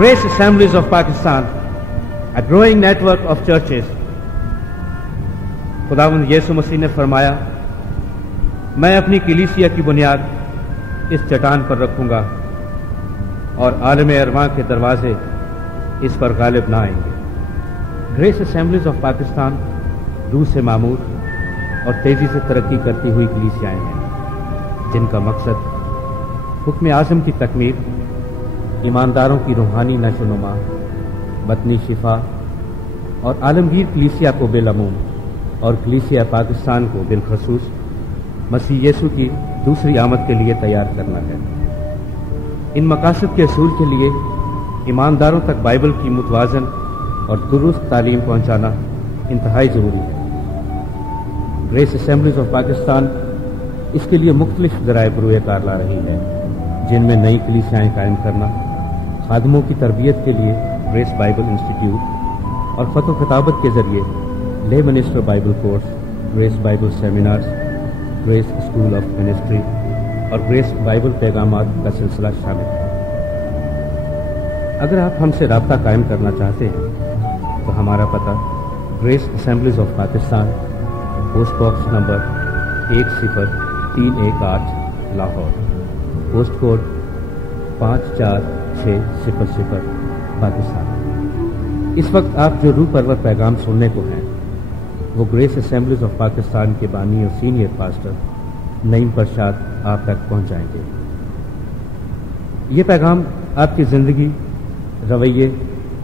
Grace Assemblies of Pakistan, a growing network of churches. खुदावंद यीशु मसीह ने फरमाया, मैं अपनी कलीसिया की बुनियाद इस चट्टान पर रखूंगा और आलम अरवां के दरवाजे इस पर गालिब ना आएंगे। ग्रेस असेंबलीज ऑफ पाकिस्तान रूह से मामूर और तेजी से तरक्की करती हुई कलीसियाएं हैं, जिनका मकसद हुक्म आज़म की तकमील, ईमानदारों की रूहानी नशोनुमा, बतनी शिफा और आलमगीर कलीसिया को बिलअमूम और कलीसिया पाकिस्तान को बिलखसूस मसीह यीशु की दूसरी आमद के लिए तैयार करना है। इन मकासद के असूल के लिए ईमानदारों तक बाइबल की मुतवाज़न और दुरुस्त तालीम पहुंचाना इंतहाई ज़रूरी है। ग्रेस असेंबलीज ऑफ पाकिस्तान इसके लिए मुख्तलिफ ज़राए बरूए कार ला रही है, जिनमें नई कलीसियाएँ कायम करना, खादमों की तरबियत के लिए ग्रेस बाइबल इंस्टीट्यूट और फ़तो खिताबत के ज़रिए ले minister Bible course, grace Bible seminars, grace school of ministry और ग्रेस बाइबल पैगामात का सिलसिला शामिल है। अगर आप हमसे राब्ता कायम करना चाहते हैं तो हमारा पता grace assemblies of Pakistan, post box number 10318 Lahore, post code 54600 Pakistan. इस वक्त आप जो रूह परवर पैगाम सुनने को हैं वो ग्रेस असेंबलीज ऑफ पाकिस्तान के बानी और सीनियर पास्टर नईम परशाद आप तक पहुंचाएंगे। ये पैगाम आपकी ज़िंदगी, रवैये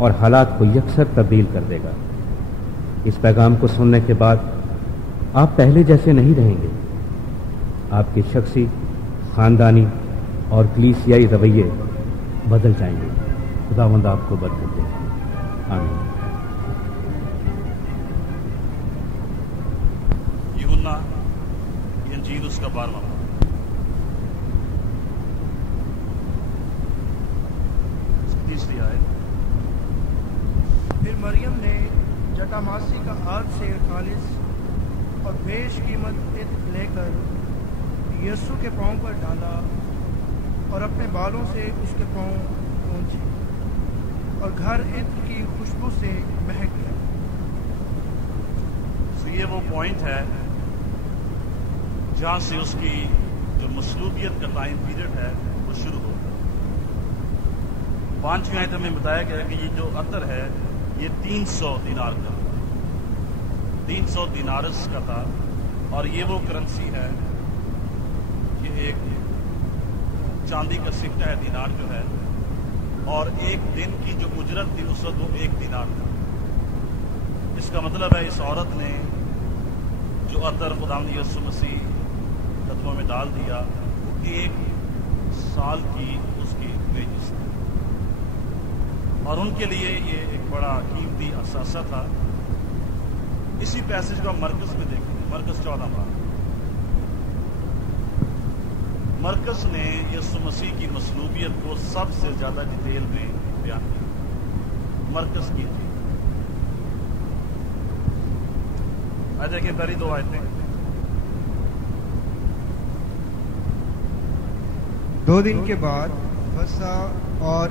और हालात को यकसर तब्दील कर देगा। इस पैगाम को सुनने के बाद आप पहले जैसे नहीं रहेंगे। आपके शख्सी, ख़ानदानी और कलीसियाई रवैये बदल जाएंगे। खुदावंद आपको बरकत दे। आमीन। यूहन्ना इंजील उसका 12वां तीसरी आयत। फिर मरियम ने जटामासी का आग से खालिस और बेश कीमत इत्र लेकर यीशु के पाँव पर डाला और अपने बालों से उसके पाँव पोंछे और घर इत्र की खुशबू से महक गया। तो ये वो पॉइंट है जहाँ से उसकी जो मसलूबियत का टाइम पीरियड है वो शुरू होता है। 5वीं आयत में बताया गया कि ये जो अतर है ये 300 दिनार का, 300 दिनारस का था और ये वो करेंसी है, ये एक चांदी का सिक्का है, दिनार जो है, और एक दिन की जो उजरत थी उस वक्त वो 1 दिनार था। इसका मतलब है इस औरत ने जो अतर खुदावंद यीशु मसीह कदमों में डाल दिया वो 1 साल की उसकी वेजिस थी और उनके लिए ये एक बड़ा कीमती असासा था। इसी पैसेज को हम मरकस में देखेंगे, मरकस 14 मरकस ने यीशु मसीह की मसलूबियत को सबसे ज्यादा डिटेल में बयान किया। मरकस की आज देखिए पहली 2 आयतें। 2 दिन के बाद फसा और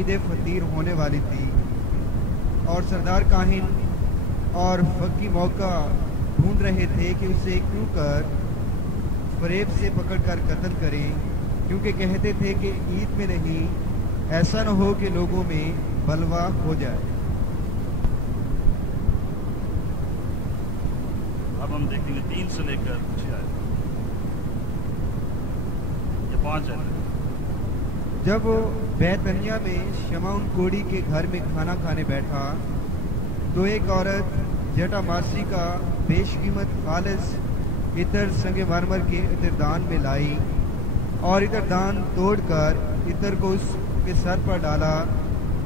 ईद फतीर होने वाली थी और सरदार काहिन और फकी मौका ढूंढ रहे थे कि उसे क्यों कर फरेब से पकड़कर कत्ल करें, क्योंकि कहते थे कि ईद में नहीं, ऐसा न हो कि लोगों में बलवा हो जाए। अब हम देखेंगे 3 से लेकर 6 आयत, ये 5 है। जब वो बैतनिया में शमौन कोड़ी के घर में खाना खाने बैठा तो एक औरत जटामासी का बेशकीमत खालिस इतर संगे मरमर के इतरदान में लाई और इतरदान तोड़कर इतर को उसके सर पर डाला,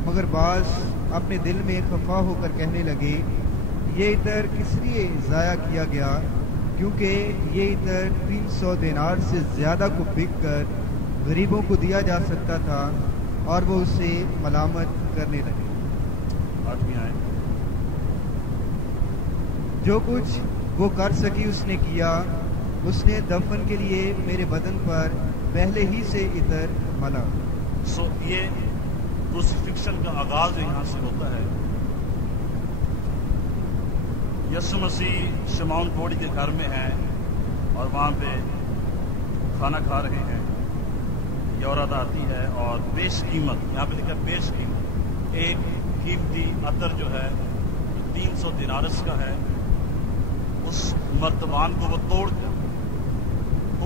मगर बास अपने दिल में खफा होकर कहने लगे, ये इतर किस लिए ज़ाया किया गया, क्योंकि ये इतर 300 दिनार से ज़्यादा को बिक कर गरीबों को दिया जा सकता था, और वो उसे मलामत करने लगे। 8वीं आयत। जो कुछ वो कर सकी उसने किया, उसने दफन के लिए मेरे बदन पर पहले ही से इतर मला। सो ये क्रूसिफिक्शन का आगाज यहाँ से होता है। यीशु मसीह शमौन कोढ़ी के घर में हैं और वहाँ पे खाना खा रहे हैं। ये औरत आती है और बेशकीमत, यहाँ पे लिखा बेशकीमत, एक कीमती अतर जो है 300 दिनारस का है, उस मर्तबान को वो तोड़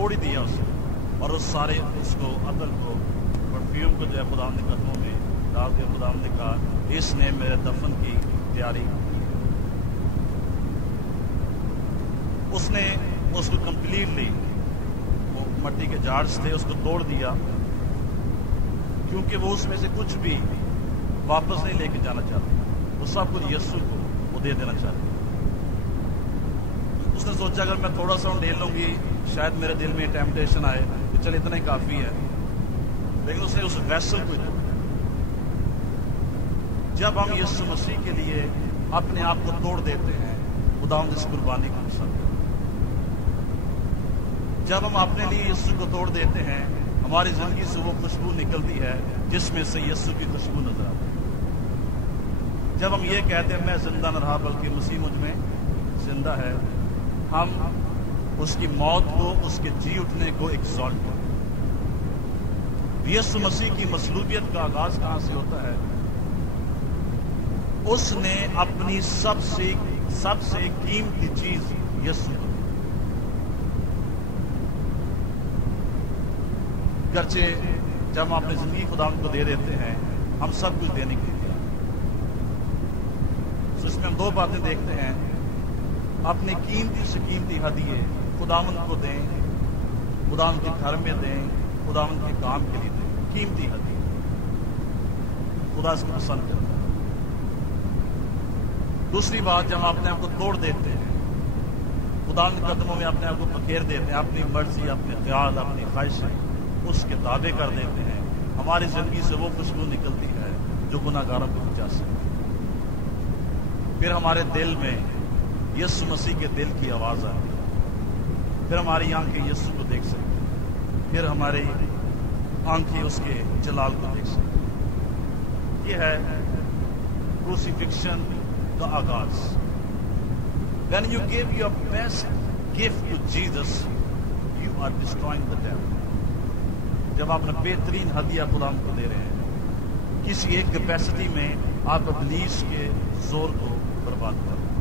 ही दिया उसने और उस सारे उसको अतर को परफ्यूम को जो है खुदावंद के कदमों में डाल के खुदावंद ने कहा इसने मेरे दफन की तैयारी की। उसने उसको कंप्लीटली, वो मट्टी के जार्स थे, उसको तोड़ दिया क्योंकि वो उसमें से कुछ भी वापस नहीं लेके जाना चाहती, वो सब कुछ यीशु को वो दे देना चाहती। उसने सोचा अगर मैं थोड़ा सा ढेल लूंगी शायद मेरे दिल में टेम्पटेशन आए कि चल इतना ही काफी है, लेकिन उसने उस वैसल को तोड़ा। जब हम यीशु मसीह के लिए अपने आप को तोड़ देते हैं, खुदावंद इस कुर्बानी को पसंद करता है। जब हम अपने लिए यीशु को तोड़ देते हैं, हमारी जिंदगी से वो खुशबू निकलती है जिसमें से यीशु की खुशबू नजर आती है। जब हम ये कहते हैं मैं जिंदा न रहा बल्कि मसीह मुझ में जिंदा है, हम उसकी मौत को, उसके जी उठने को एक्सॉल्ट करते हैं। यीशु मसीह की मसलूबियत का आगाज कहां से होता है? उसने अपनी सबसे कीमती चीज यीशु को, गरचे जब हम अपनी जिंदगी खुदावंद को दे देते हैं, हम सब कुछ देने के लिए। तो इसमें हम दो बातें देखते हैं, अपने कीमती से कीमती हदिये खुदावंद को दें, खुदावंद के घर में दें, खुदावंद के काम के लिए दें। कीमती हदिये खुदा इसको पसंद करता है। दूसरी बात, जब हम अपने आप को तोड़ देते हैं, खुदावंद के कदमों में अपने आप को पखेर देते हैं, अपनी मर्जी, अपने ख्याल, अपनी ख्वाहिशें उसके दावे कर देते हैं, हमारी जिंदगी से वो खुशबू निकलती है जो गुनाहगारों को बचा सकती है। फिर हमारे दिल में यीशु मसीह के दिल की आवाज आती है, फिर हमारी आंखें यीशु को देख सकती हैं, फिर हमारी आंखें उसके जलाल को देख सकती हैं। ये है क्रूसिफिक्शन का आगाज। When you give your best gift to Jesus, you are destroying the devil. जब आप अपना बेहतरीन हदिया खुदाम को दे रहे हैं, किसी एक कैपेसिटी में आप इब्लीस के जोर को बर्बाद कर रहे हैं।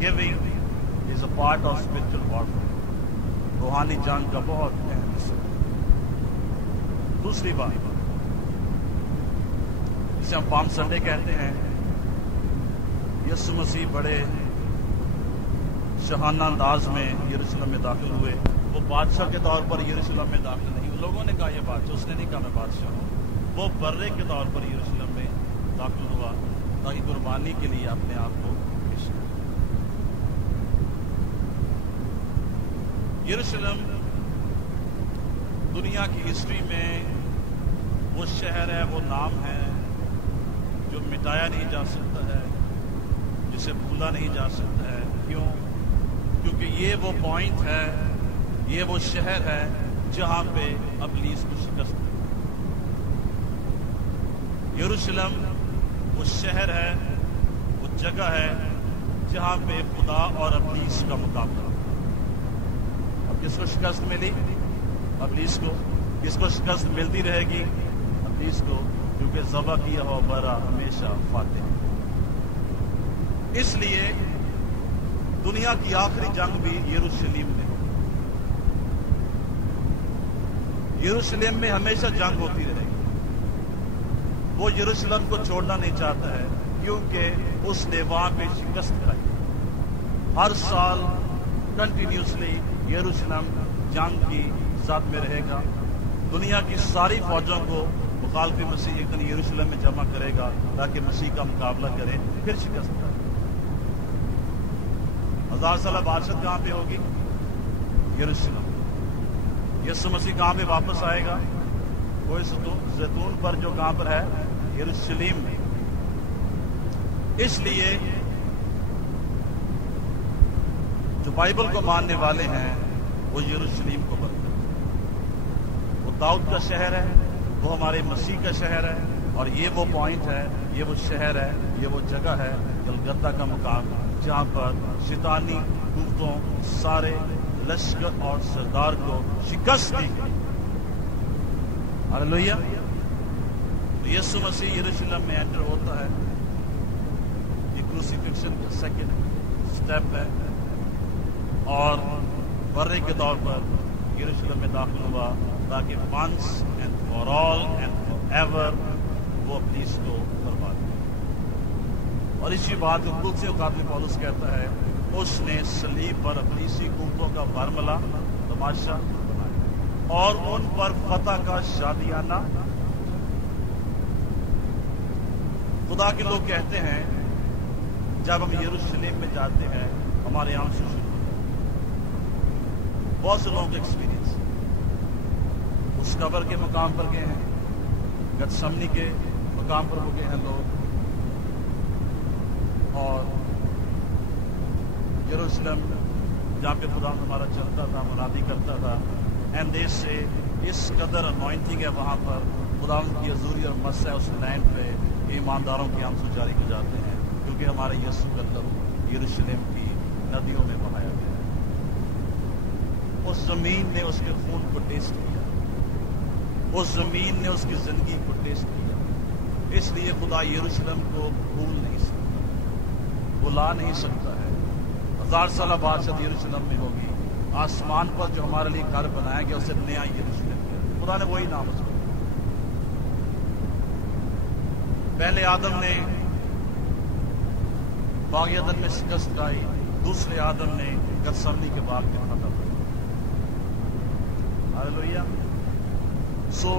Giving is a part of spiritual warfare, रूहानी जंग का बहुत अहम हिस्सा। दूसरी बात, जिसे हम पाम संडे कहते हैं, यीशु मसीह बड़े शहाना अंदाज में यरूशलेम में दाखिल हुए। वो बादशाह के तौर पर यरूशलेम में दाखिल नहीं, लोगों ने कहा ये बादशाह, उसने नहीं कहा मैं बादशाह हूं। वो बर्रे के तौर पर यरूशलेम में दाखिल हुआ ताकि कुर्बानी के लिए अपने आप को पेश करे। यरूशलेम दुनिया की हिस्ट्री में वो शहर है, वो नाम है जो मिटाया नहीं जा सकता है, जिसे भूला नहीं जा सकता है। क्यों? क्योंकि ये वो पॉइंट है, ये वो शहर है जहां पे इब्लीस को शिकस्त है। यरूशलेम वो शहर है, वो जगह है जहां पे खुदा और इब्लीस का मुकाबला। अब किसको शिकस्त मिली? इब्लीस को। किसको शिकस्त मिलती रहेगी? इब्लीस को, क्योंकि ज़बा किया हुआ बरा हमेशा फातेह। इसलिए दुनिया की आखिरी जंग भी यरूशलेम में, यरूशलेम में हमेशा जंग होती रहेगी। वो यरूशलेम को छोड़ना नहीं चाहता है क्योंकि उसने वहां पे शिकस्त खाई। हर साल कंटिन्यूसली यरूशलेम जंग की साथ में रहेगा। दुनिया की सारी फौजों को मुखालिफ मसीह एक दिन यरूशलेम में जमा करेगा ताकि मसीह का मुकाबला करे, फिर शिकस्त खाए। 1000 साल बादशाह कहां पे होगी? यरूशलेम। यीशु मसीह कहां पे वापस आएगा? वो जैतून पर जो कहां पर है? यरूशलेम में। इसलिए जो बाइबल को मानने वाले हैं वो यरूशलेम को बनते हैं। वो दाऊद का शहर है, वो हमारे मसीह का शहर है, اور یہ وہ پوائنٹ ہے، یہ وہ شہر ہے، یہ وہ جگہ ہے گلگتہ کا مقام، جہاں پر شیطانی قوتوں سارے لشکر اور سردار کو شکست دی گئی۔ ہاللیلویہ۔ یسوع مسیح یروشلم میں انٹر ہوتا ہے، یہ کروسیفکشن کا سیکنڈ سٹیپ ہے، اور برے کے طور پر یروشلم میں داخل ہوا تاکہ once and for all and for ever وہ اپنی اس کو برباد کرے۔ اور اسی بات کو قدسی اوقات میں پولس کہتا ہے، اس نے صلیب پر اپنی اسی قوتوں کا برملا تماشا بنایا اور ان پر فتح کا شادیانہ۔ خدا کے لوگ کہتے ہیں جب ہم یروشلم میں جاتے ہیں ہمارے یہاں سے شروع ہوتا ہے۔ بہت سے لوگوں کا ایکسپیرینس اس قبر کے مقام پر گئے ہیں، گتسمنی کے مقام پر ہو گئے ہیں لوگ، اور یروشلم جہاں پہ خدا ہمارا چلتا تھا، منادی کرتا تھا، اینڈ دیس سے اس قدر انوائنٹنگ ہے وہاں پر، خدا کی حضوری اور مس ہے اس لینڈ پہ، ایمانداروں کی آنسو جاری ہو جاتے ہیں، کیونکہ ہمارے یسوع کا لہو یروشلم کی ندیوں میں بہایا گیا۔ اس زمین نے اس کے خون کو ٹیسٹ کیا، اس زمین نے اس کی زندگی کو ٹیسٹ کیا، اس لیے خدا یروشلم کو بھول نہیں سکتا، بلا نہیں سکتا ہے۔ 1000 سالہ بادشاہ یروشلم میں ہوگی، آسمان پر جو ہمارے لیے گھر بنایا گیا اسے نیا یروشلم ہے، خدا نے وہی نام اس کو۔ پہلے آدم نے باغ عدن میں شکست کھائی، دوسرے آدم نے گتسمنی کے باغ میں فتح پائی۔ ہاللیلویہ۔ سو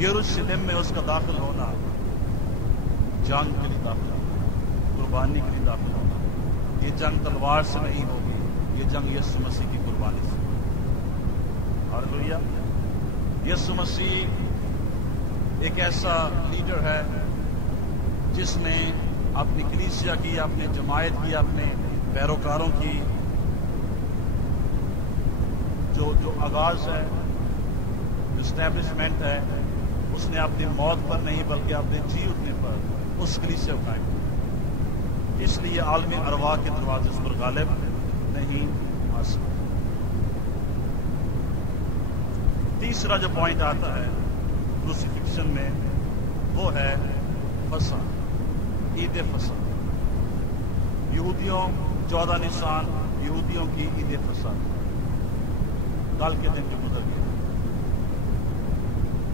یروشلم میں اس کا داخل ہونا جنگ کے لیے داخل ہونا، قربانی کے لیے داخل ہونا۔ یہ جنگ تلوار سے نہیں ہوگی، یہ جنگ یسوع مسیح کی قربانی سے۔ ہاللیلویہ۔ یسوع مسیح ایک ایسا لیڈر ہے جس نے اپنی کلیسیا کی، اپنے جماعت کی، اپنے پیروکاروں کی جو آغاز ہے، جو اسٹیبلشمنٹ ہے، اس نے اپنی موت پر نہیں بلکہ اپنے جی اٹھنے پر اس کلیسیا کو قائم کیا۔ اس لیے عالمی ارواح کے دروازے اس پر غالب نہیں آ سکتے۔ تیسرا جو پوائنٹ آتا ہے کروسیفکشن میں وہ ہے فصح، عید فصح۔ یہودیوں 14 نشان یہودیوں کی عید فصح کل کے دن جو گزر گیا،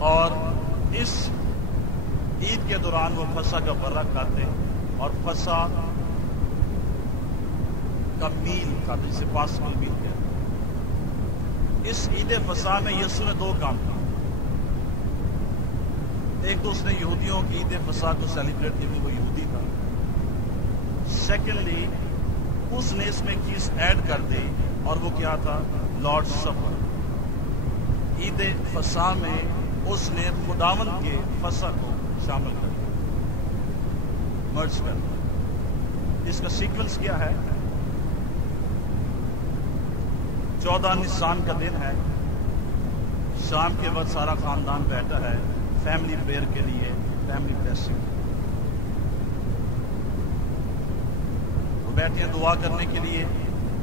اور اس عید کے دوران وہ فصح کا برہ کھاتے اور فصح کا میل کھاتے، جسے پاسکل میل کہتے ہیں۔ اس عید فصح میں یسوع نے 2 کام کیے۔ ایک تو اس نے یہودیوں کی عید فصح کو سیلیبریٹ کی، وہ یہودی تھا۔ سیکنڈلی اس نے اس میں ایک چیز ایڈ کر دی، اور وہ کیا تھا؟ Lord super. عید فصح میں اس نے خداوند کے فصح کو شامل کر دیا، مرج کر دیا۔ اس کا سیکوینس کیا ہے؟ 14 نسان کا دن ہے، شام کے وقت سارا خاندان بیٹھا ہے فیملی پریئر کے لیے، فیملی بلیسنگ۔ وہ بیٹھے ہیں دعا کرنے کے لیے۔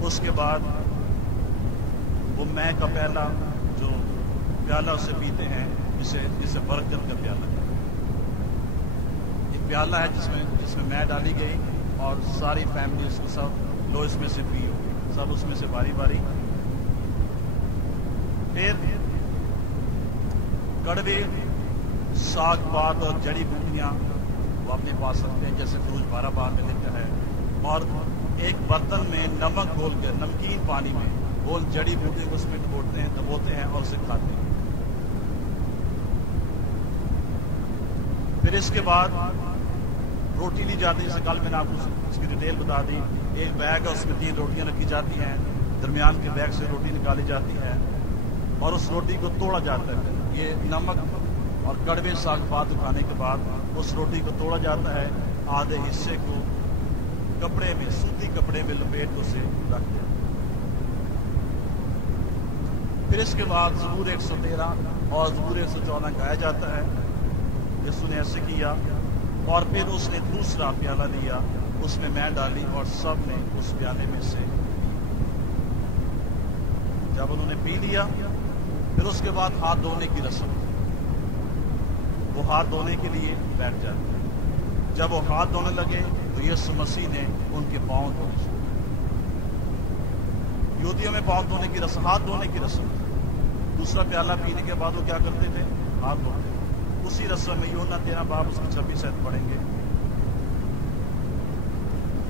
اس کے بعد وہ مے کا پیالہ اسے پیتے ہیں، جسے برکت کا پیالہ ہے۔ ایک پیالہ ہے جس میں مے ڈالی گئی، اور ساری فیملی اس کو سب لو اس میں سے پیو، سب اس میں سے باری باری۔ پھر کڑوے ساگ پات اور جڑی بوٹیاں وہ اپنے پاس رکھتے ہیں، جیسے فروج 12 بار میں لکھا ہے، اور ایک برتن میں نمک گھول کر، نمکین پانی میں گھول جڑی بوٹی کو اس میں ڈبوتے ہیں اور اسے کھاتے ہیں۔ پھر اس کے بعد روٹی لی جاتی ہے، جیسے کل میں نے آپ کو اس کی ڈیٹیل بتا دی۔ ایک بیگ ہے، اس میں 3 روٹیاں رکھی جاتی ہیں، درمیان کے بیگ سے روٹی نکالی جاتی ہے اور اس روٹی کو توڑا جاتا ہے۔ یہ نمک اور کڑوے ساگ پات کھانے کے بعد اس روٹی کو توڑا جاتا ہے، آدھے حصے کو کپڑے میں، سوتی کپڑے میں لپیٹ کو سے رکھ دیا۔ پھر اس کے بعد زبور 113 اور زبور 114 گایا جاتا ہے، यीशु ने ऐसे किया और फिर उसने दूसरा प्याला लिया, उसमें मैं डाली और सब ने उस प्याले में से जब उन्होंने पी लिया, फिर उसके बाद हाथ धोने की रस्म, वो हाथ धोने के लिए बैठ जाते। जब वो हाथ धोने लगे तो यीशु मसीह ने उनके पांव धोने, यहूदियों में पांव धोने की रस्म, हाथ धोने की रस्म। दूसरा प्याला पीने के बाद वो क्या करते थे? हाथ धोते। उसी रस्म में यूहन्ना 13 बाब उसकी 26 आयत पढ़ेंगे,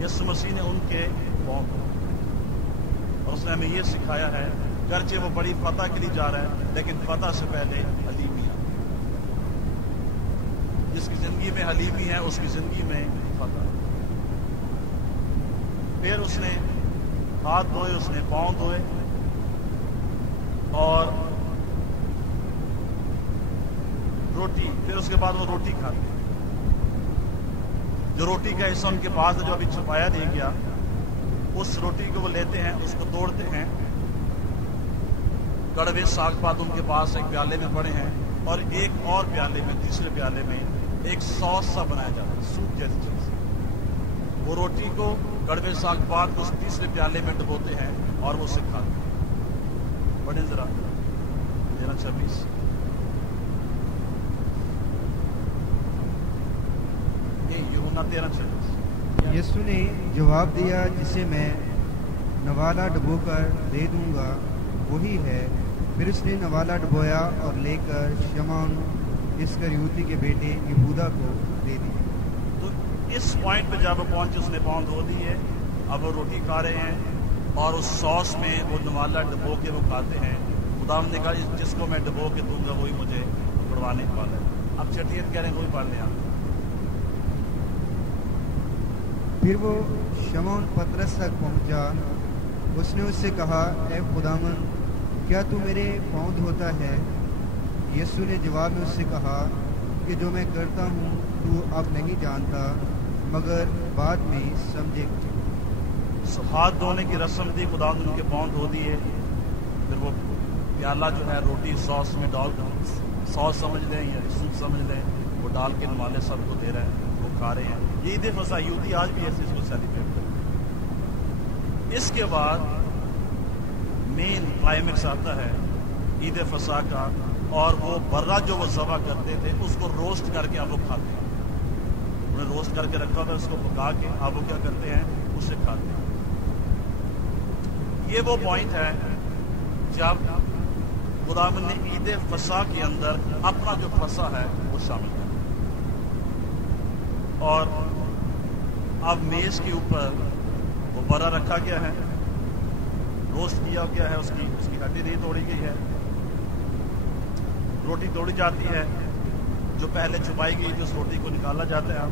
यीशु मसीह ने उनके पांव धोए और उसने हमें ये सिखाया है, गर्चे वो बड़ी फतह के लिए जा रहा है, लेकिन फतह से पहले हलीमी है। जिसकी जिंदगी में हलीमी है उसकी जिंदगी में फतह। फिर उसने हाथ धोए, उसने पांव धोए और रोटी, फिर उसके बाद वो रोटी खाते। जो रोटी का हिस्सा उनके पास है जो अभी छुपाया नहीं गया, उस रोटी को वो लेते हैं, उसको तोड़ते हैं। कड़वे साग पात उनके पास एक प्याले में पड़े हैं और एक और प्याले में, तीसरे प्याले में एक सॉस सा बनाया जाता है, सूप जैसी चीज। वो रोटी को, कड़वे साग पात को उस तीसरे प्याले में डुबोते हैं और वो उसे खाते हैं। पढ़ें जरा 13:26। ये यूहन्ना 13:26। यीशु ने जवाब दिया, जिसे मैं नवाला डुबोकर दे दूंगा वही है। फिर उसने नवाला डुबोया और लेकर शमौन इस्करियोती के बेटे यहूदा को दे दिया। तो इस पॉइंट पे जब पहुंचे, उसने पांव धो दिए, अब वो रोटी खा रहे हैं और उस सॉस में वो नवाला डुबो के वो खाते हैं। खुदावंद ने कहा, जिसको मैं डुबो के दूंगा वही मुझे पकड़वाने वाला है। अब छठियत कह रहे हैं, वही पढ़ लें आप। फिर वो शमौन पतरस तक पहुंचा, उसने उससे कहा, ए खुदावंद, क्या तू मेरे पांव धोता है? यीशु ने जवाब में उससे कहा कि जो मैं करता हूँ तू अब नहीं जानता, मगर बाद में समझेगा। हाथ धोने की रस्म थी, खुदावंद उनके पांव धो दिए। फिर वो प्याला जो है रोटी सॉस में डाल, सॉस समझ लें या सूप समझ लें, वो डाल के नवाले सबको दे रहे हैं, वो खा रहे हैं। ये ईद फसा यहूदी आज भी ऐसे इसको सेलिब्रेट करते हैं। इसके बाद मेन क्लाइमेक्स आता है ईद फसा का, और वो बर्रा जो वो ज़बह करते थे उसको रोस्ट करके अब वो खाते हैं। उन्हें रोस्ट करके रखा था, उसको पका के अब वो क्या करते हैं? उसे खाते हैं। ये वो पॉइंट है जब खुदावंद ने ईद फसा के अंदर अपना जो फसा है वो शामिल किया। और अब मेज के ऊपर वो बर्रा रखा गया है, रोस्ट किया गया है, उसकी हड्डी नहीं तोड़ी गई है, रोटी तोड़ी जाती है, जो पहले छुपाई गई थी उस रोटी को निकाला जाता है,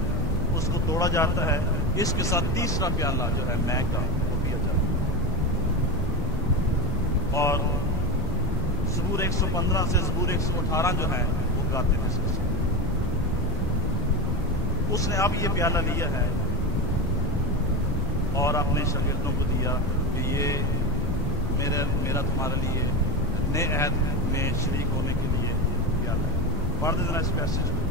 उसको तोड़ा जाता है। इसके साथ तीसरा प्याला जो है मैं का वो पिया जाता है। और ज़बूर 115 से ज़बूर 118 जो है वो गाते थे। उसने अब ये प्याला लिया है और अपने शागिर्दों को दिया कि ये मेरा तुम्हारे लिए नए अहद में शरीक होने के लिए प्याला है। पढ़ देना इस पैसेज को,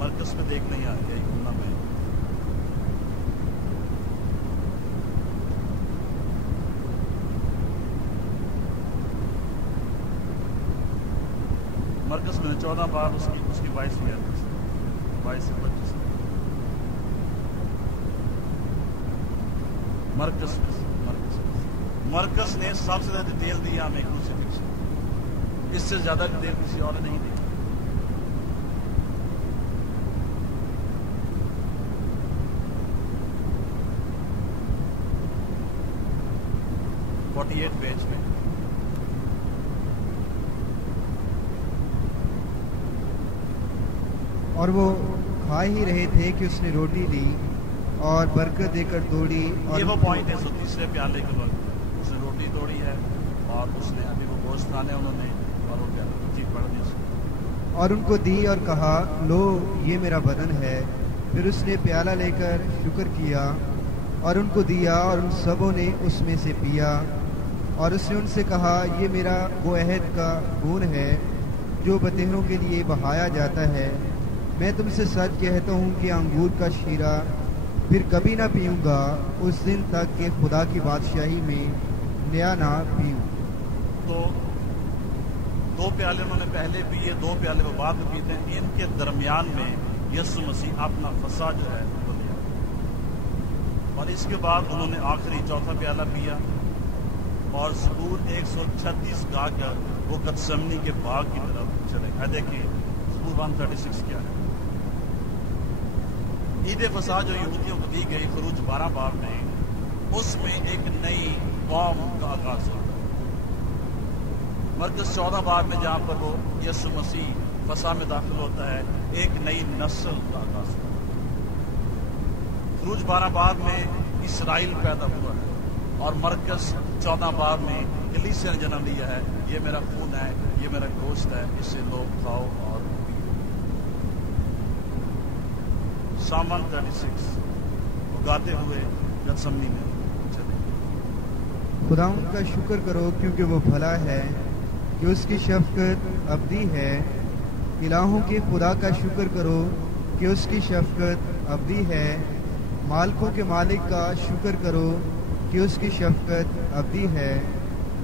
मरकस में देख नहीं आ गया घूमना में। मरकस में 14 बार उसकी 22 से 25। मरकस ने सबसे ज्यादा डिटेल दिया हमें क्रूसिफिक्शन, इससे ज्यादा डिटेल किसी और ने नहीं दी। पेज में और वो खा ही रहे थे कि उसने रोटी ली और बरकत देकर तोड़ी। और ये वो पॉइंट है, सो तीसरे प्याले के वक्त उसने रोटी तोड़ी है और उसने अभी वो गोश्त खाने उन्होंने और वो प्याला जी पढ़ दी और उनको दी और कहा, लो ये मेरा बदन है। फिर उसने प्याला लेकर शुक्र किया और उनको दिया और उन सबों ने उसमें से पिया। और उसने उनसे कहा, ये मेरा वो अहद का खून है جو بطہروں کے لیے بہایا جاتا ہے، میں تم سے سچ کہتا ہوں کہ انگور کا شیرہ پھر کبھی نہ پیوں گا اس دن تک کہ خدا کی بادشاہی میں نیا نہ پیوں۔ تو 2 پیالے انہوں نے پہلے پیے، 2 پیالے وہ بعد میں پیتے ہیں، ان کے درمیان میں یسوع مسیح اپنا فسح جو ہے وہ لیا، اور اس کے بعد انہوں نے آخری 4تھا پیالہ پیا، اور زبور 136 گا کر وہ گتسمنی کے باغ کی طرف چلے گئے۔ دیکھیں زبور 136 کیا ہے۔ عید فسح جو یہودیوں کو دی گئی خروج 12 باب میں، اس میں ایک نئی قوم کا آغاز ہوتا ہے۔ مرکز 14 باب میں جہاں پر وہ یسوع مسیح فسح میں داخل ہوتا ہے، ایک نئی نسل کا آغاز ہوتا ہے۔ خروج 12 باب میں اسرائیل پیدا ہوا ہے، اور مرکز 14 باب میں کلیسیا نے جنم لیا ہے، یہ میرا خون ہے، یہ میرا گوشت ہے، اس سے لوگ کھاؤ اور پیو۔ Psalm 136 وہ گاتے ہوئے گتسمنی میں چلے۔ خدا ان کا شکر کرو کیونکہ وہ بھلا ہے کہ اس کی شفقت ابدی ہے۔ الہوں کے خدا کا شکر کرو کہ اس کی شفقت ابدی ہے۔ مالکوں کے مالک کا شکر کرو کہ اس کی شفقت ابدی ہے۔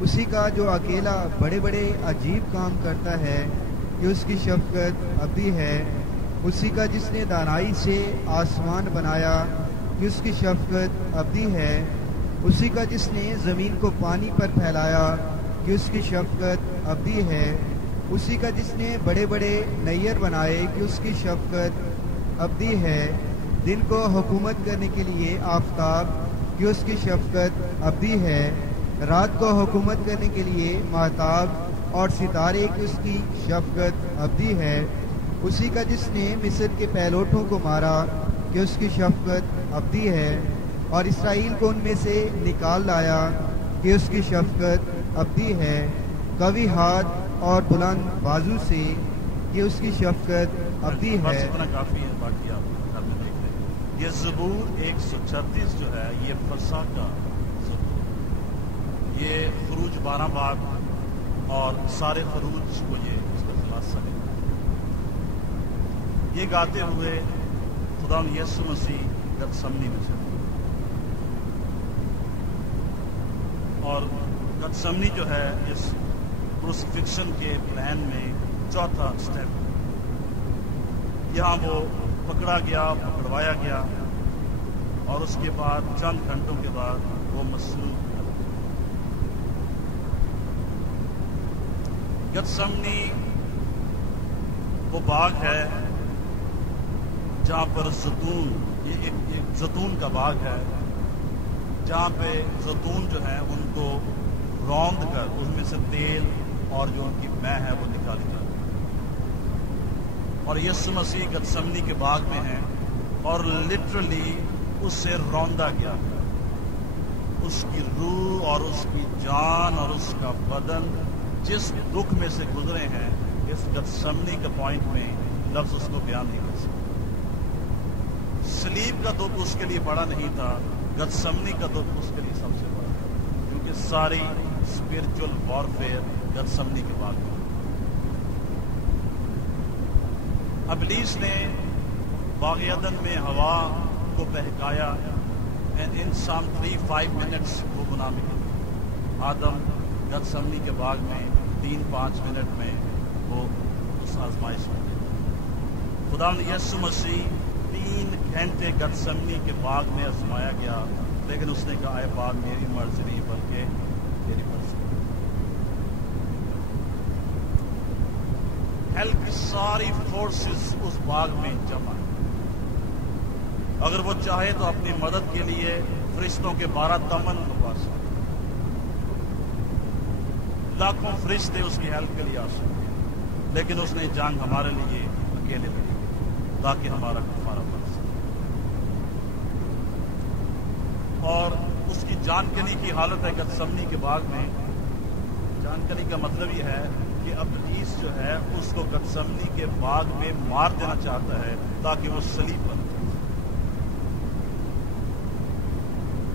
اسی کا جو اکیلا بڑے بڑے عجیب کام کرتا ہے کہ اس کی شفقت ابدی ہے۔ اسی کا جس نے دانائی سے آسمان بنایا کہ اس کی شفقت ابدی ہے۔ اسی کا جس نے زمین کو پانی پر پھیلایا کہ اس کی شفقت ابدی ہے۔ اسی کا جس نے بڑے بڑے نیر بنائے کہ اس کی شفقت ابدی ہے۔ دن کو حکومت کرنے کے لیے آفتاب کہ اس کی شفقت ابدی ہے۔ رات کو حکومت کرنے کے لیے مہتاب اور ستارے کہ اس کی شفقت ابدی ہے۔ اسی کا جس نے مصر کے پہلوٹوں کو مارا کہ اس کی شفقت ابدی ہے، اور اسرائیل کو ان میں سے نکال لایا کہ اس کی شفقت ابدی ہے۔ قوی ہاتھ اور بلند بازو سے کہ اس کی شفقت ابدی ہے۔ اتنا کافی ہے، باقی آپ گھر میں دیکھ لیں۔ یہ زبور 136 جو ہے یہ فسح کا زبور، یہ خروج 12 باب اور سارے خروج کو یہ اس کا خلاصہ ہے۔ یہ گاتے ہوئے خدا یسوع مسیح گتسمنی میں چلے، اور گتسمنی جو ہے اس کروسیفکشن کے پلان میں 4تھا اسٹیپ۔ یہاں وہ پکڑا گیا، پکڑوایا گیا، اور اس کے بعد چند گھنٹوں کے بعد وہ مصلوب کر دیا۔ گتسمنی وہ باغ ہے جہاں پر زیتون، یہ ایک زیتون کا باغ ہے جہاں پہ زیتون جو ہے ان کو روند کر اس میں سے تیل اور جو ان کی مہ ہے وہ نکالی جاتی ہے، اور یسوع مسیح گتسمنی کے باغ میں ہیں، اور لٹرلی اس سے روندا گیا، اس کی روح اور اس کی جان اور اس کا بدن جس دکھ میں سے گزرے ہیں، اس گتسمنی کے پوائنٹ میں لفظ اس کو بیان نہیں کر سکتے۔ سلیب کا دکھ اس کے لیے بڑا نہیں تھا، گتسمنی کا دکھ اس کے لیے سب سے بڑا تھا، کیونکہ ساری اسپرچل وارفیئر گتسمنی کے بعد میں۔ ابلیس نے باغ عدن میں ہوا کو بہکایا، and in some 3-5 minutes وہ گناہ میں گر گیا۔ آدم گتسمنی کے باغ میں 3-5 منٹ میں وہ اس آزمائش میں گیا۔ خدا یسوع مسیح 3 گھنٹے گتسمنی کے باغ میں آزمایا گیا، لیکن اس نے کہا اے بات میری مرضی نہیں بلکہ تیری مرضی۔ ہیل کی ساری فورسز اس باغ میں جمع ہیں۔ اگر وہ چاہے تو اپنی مدد کے لیے فرشتوں کے 12 دمن منگوا سکتے، لاکھوں فرشتے اس کی ہیلپ کے لیے آ سکتے ہیں، لیکن اس نے جنگ ہمارے لیے اکیلے لڑی تاکہ ہمارا کفارہ بن سکے۔ اور اس کی جان کنی کی حالت ہے گتسمنی کے باغ میں۔ جان کنی کا مطلب یہ ہے کہ ابلیس جو ہے اس کو گتسمنی کے باغ میں مار دینا چاہتا ہے تاکہ وہ صلیب بن جائے،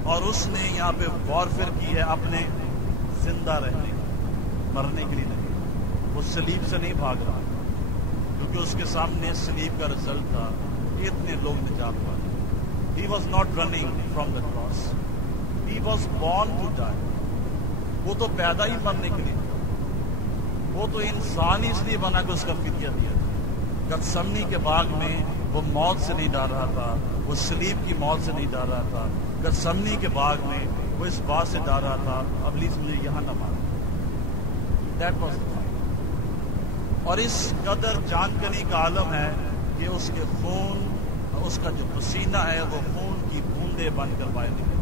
اور اس نے یہاں پہ وارفیئر کی ہے اپنے زندہ رہنے کی، مرنے کے لیے نہیں۔ وہ सलीब से नहीं भाग रहा क्योंकि उसके सामने सलीब का रिजल्ट था कि इतने लोग निजात पाए। He was not running from the cross. He was born to die. वो तो पैदा ही मरने के लिए था। वो तो इंसान ही इसलिए बना कि उसका फिदिया दिया था। गतसमनी के बाग में वो मौत से नहीं डर रहा था, वो सलीब की मौत से नहीं डर रहा था। गतसमनी के बाग में वो इस बात से डर रहा था, अबलीस मुझे यहाँ न मारे। That was the fight. और इस कदर जानकनी का आलम है कि उसके खून, उसका जो पसीना है वो खून की बूंदे बनकर बाहर निकले।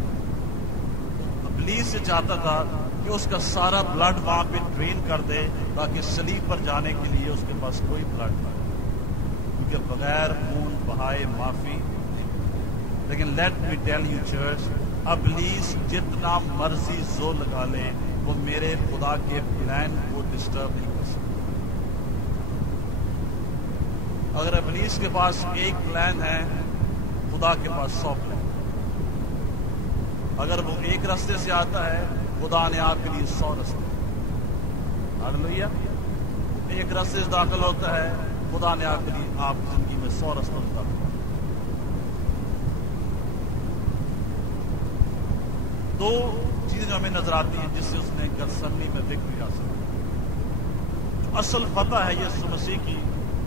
अबलीस से चाहता था कि उसका सारा ब्लड वहां पे ड्रेन कर दे ताकि सलीब पर जाने के लिए उसके पास कोई ब्लड न हो, क्योंकि बगैर खून बहाए माफी। लेकिन let me tell you church, अबलीस जितना मर्जी जोर लगा ले वो मेरे खुदा के प्लान को डिस्टर्ब नहीं कर सकता। अगर अबलीस के पास एक प्लान है, खुदा के पास 100 प्लान। अगर वो एक रास्ते से आता है, खुदा ने आपके लिए 100 रास्ते। हालेलुया। एक रास्ते से दाखिल होता है, खुदा ने आपके लिए आपकी जिंदगी में 100 रास्तों में दाखिल। दो चीजें जो हमें नजर आती हैं जिससे उसने गतसमनी में विक्ट्री हासिल की। असल फतह है यीशु मसीह की,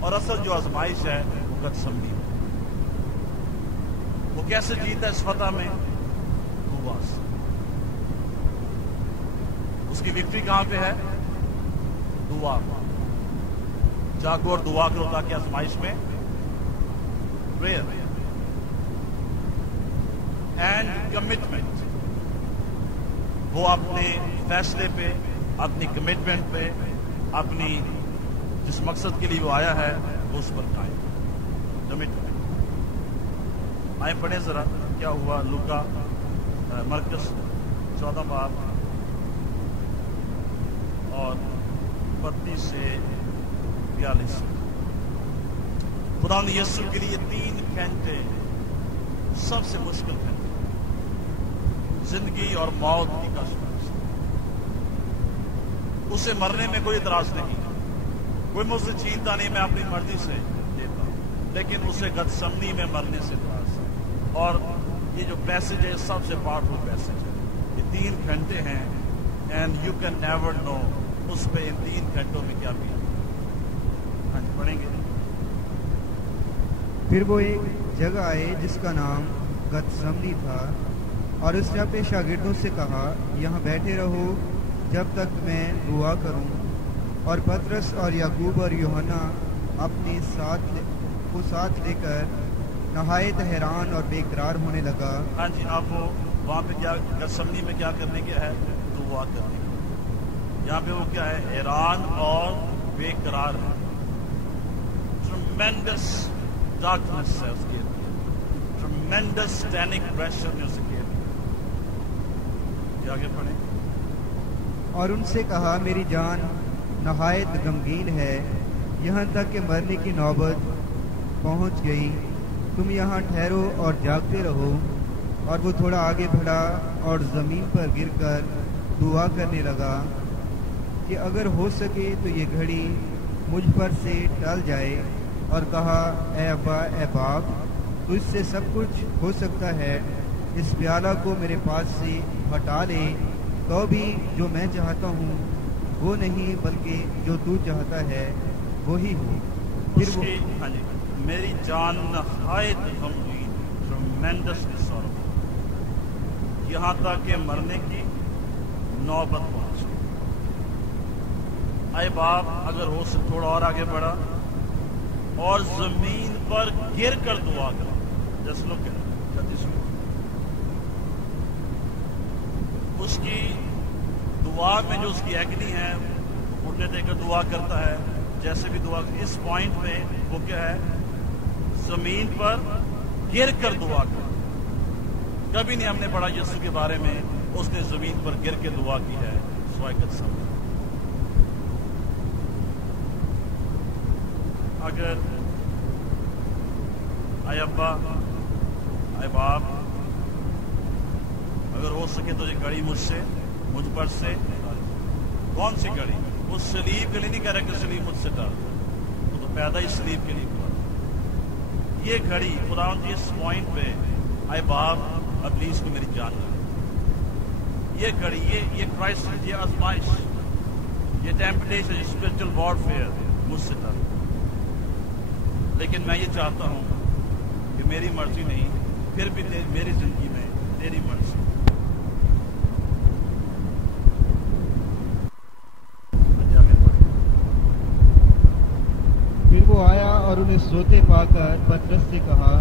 और असल जो आजमाइश है वो गतसमनी में। वो कैसे जीता इस फतह में? दुआ से। उसकी विक्ट्री कहां पे है? दुआ। जागो और दुआ करो ताकि आजमाइश में प्रेयर एंड कमिटमेंट। वो अपने फैसले पे, अपनी कमिटमेंट पे, अपनी जिस मकसद के लिए वो आया है वो उस पर कायम कमिटमेंट। आए पढ़े जरा क्या हुआ लूका मरकस 14 बाब और 32 से 42। खुदा ने यीशु के लिए 3 घंटे सबसे मुश्किल घंटे, जिंदगी और मौत की कश्मकश। उसे मरने में कोई इतराज नहीं, कोई मुझसे छीनता नहीं, मैं अपनी मर्जी से देता हूं, लेकिन उसे गतसमनी में मरने से इतराज है। और ये जो पैसेज है सबसे पावरफुल पैसेज है। ये 3 घंटे हैं and you can never know उस पे इन 3 घंटों में क्या बीत। हाँ जी पढ़ेंगे। फिर वो एक जगह आए जिसका नाम गतसमनी था, और उसने अपने शागिर्दों से कहा, यहाँ बैठे रहो जब तक मैं दुआ करूं। और पतरस और याकूब और यूहन्ना अपने साथ लेकर नहायत हैरान और बेकरार होने लगा। हाँ जी, अब वो वहाँ पे क्या गतसमनी में क्या करने के है? दुआ करने के। यहाँ पे वो क्या है? हैरान और बेकरार है। ट्रेमेंडस डार्कनेस है उसके अंदर, ट्रेमेंडस स्टैनिक प्रेशर है उसके अंदर। आगे पढ़े। और उनसे कहा, मेरी जान नहायत गमगीन है, यहाँ तक कि मरने की नौबत पहुँच गई। तुम यहाँ ठहरो और जागते रहो। और वो थोड़ा आगे बढ़ा और ज़मीन पर गिरकर दुआ करने लगा कि अगर हो सके तो ये घड़ी मुझ पर से टल जाए। और कहा, ए अब्बा, ए बाप, तुझसे सब कुछ हो सकता है, इस प्याला को मेरे पास से हटा ले, तो भी जो मैं चाहता हूँ वो नहीं बल्कि जो तू चाहता है वो ही हो। फिर वो हाँ जी, मेरी जान नहायत गमगीन, ट्रेमेंडसली सॉरोफुल, यहाँ तक कि मरने की नौबत पहुंच गई। आए बाप, अगर हो सके थोड़ा और आगे बढ़ा और जमीन पर गिर कर दुआ करा। जैसे लोग कहते उसकी दुआ में जो उसकी एग्नी है, घुटने देकर दुआ करता है, जैसे भी दुआ। इस पॉइंट में वो क्या है? जमीन पर गिर कर दुआ कर। कभी नहीं हमने पढ़ा यीशु के बारे में उसने जमीन पर गिर के दुआ की है। स्वागत सब अगर आए अब्बा, आए बाप, अगर हो सके तो ये घड़ी मुझ पर से, कौन सी घड़ी? वो सलीब के लिए नहीं कह रहा कि सलीब मुझसे टाल, वो तो पैदा ही सलीब के लिए हुआ। ये घड़ी खुदावंद इस पॉइंट पे आए बाप इब्लीस को मेरी जान लगी। ये घड़ी, ये क्राइसिस, ये आजमाइश, ये टेम्पटेशन, ये स्पिरिचुअल वॉरफेयर मुझसे टाल। लेकिन मैं ये चाहता हूँ कि मेरी मर्जी नहीं, फिर भी मेरी जिंदगी में तेरी मर्जी। फिर वो आया और उन्हें सोते पाकर पतरस से कहा,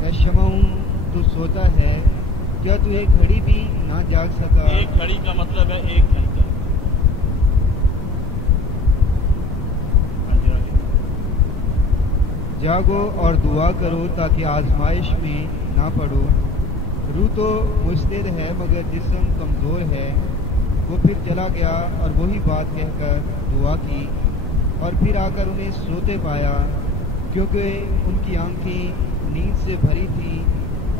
मैं शमऊन, तू सोता है, क्या तू एक घड़ी भी ना जाग सका? एक घड़ी का मतलब है एक घंटा। जागो और दुआ करो ताकि आजमाइश में ना पड़ो। रूह तो मुस्तैद है मगर जिस्म कमजोर है। वो फिर चला गया और वही बात कहकर दुआ की और फिर आकर उन्हें सोते पाया, क्योंकि उनकी आंखें नींद से भरी थी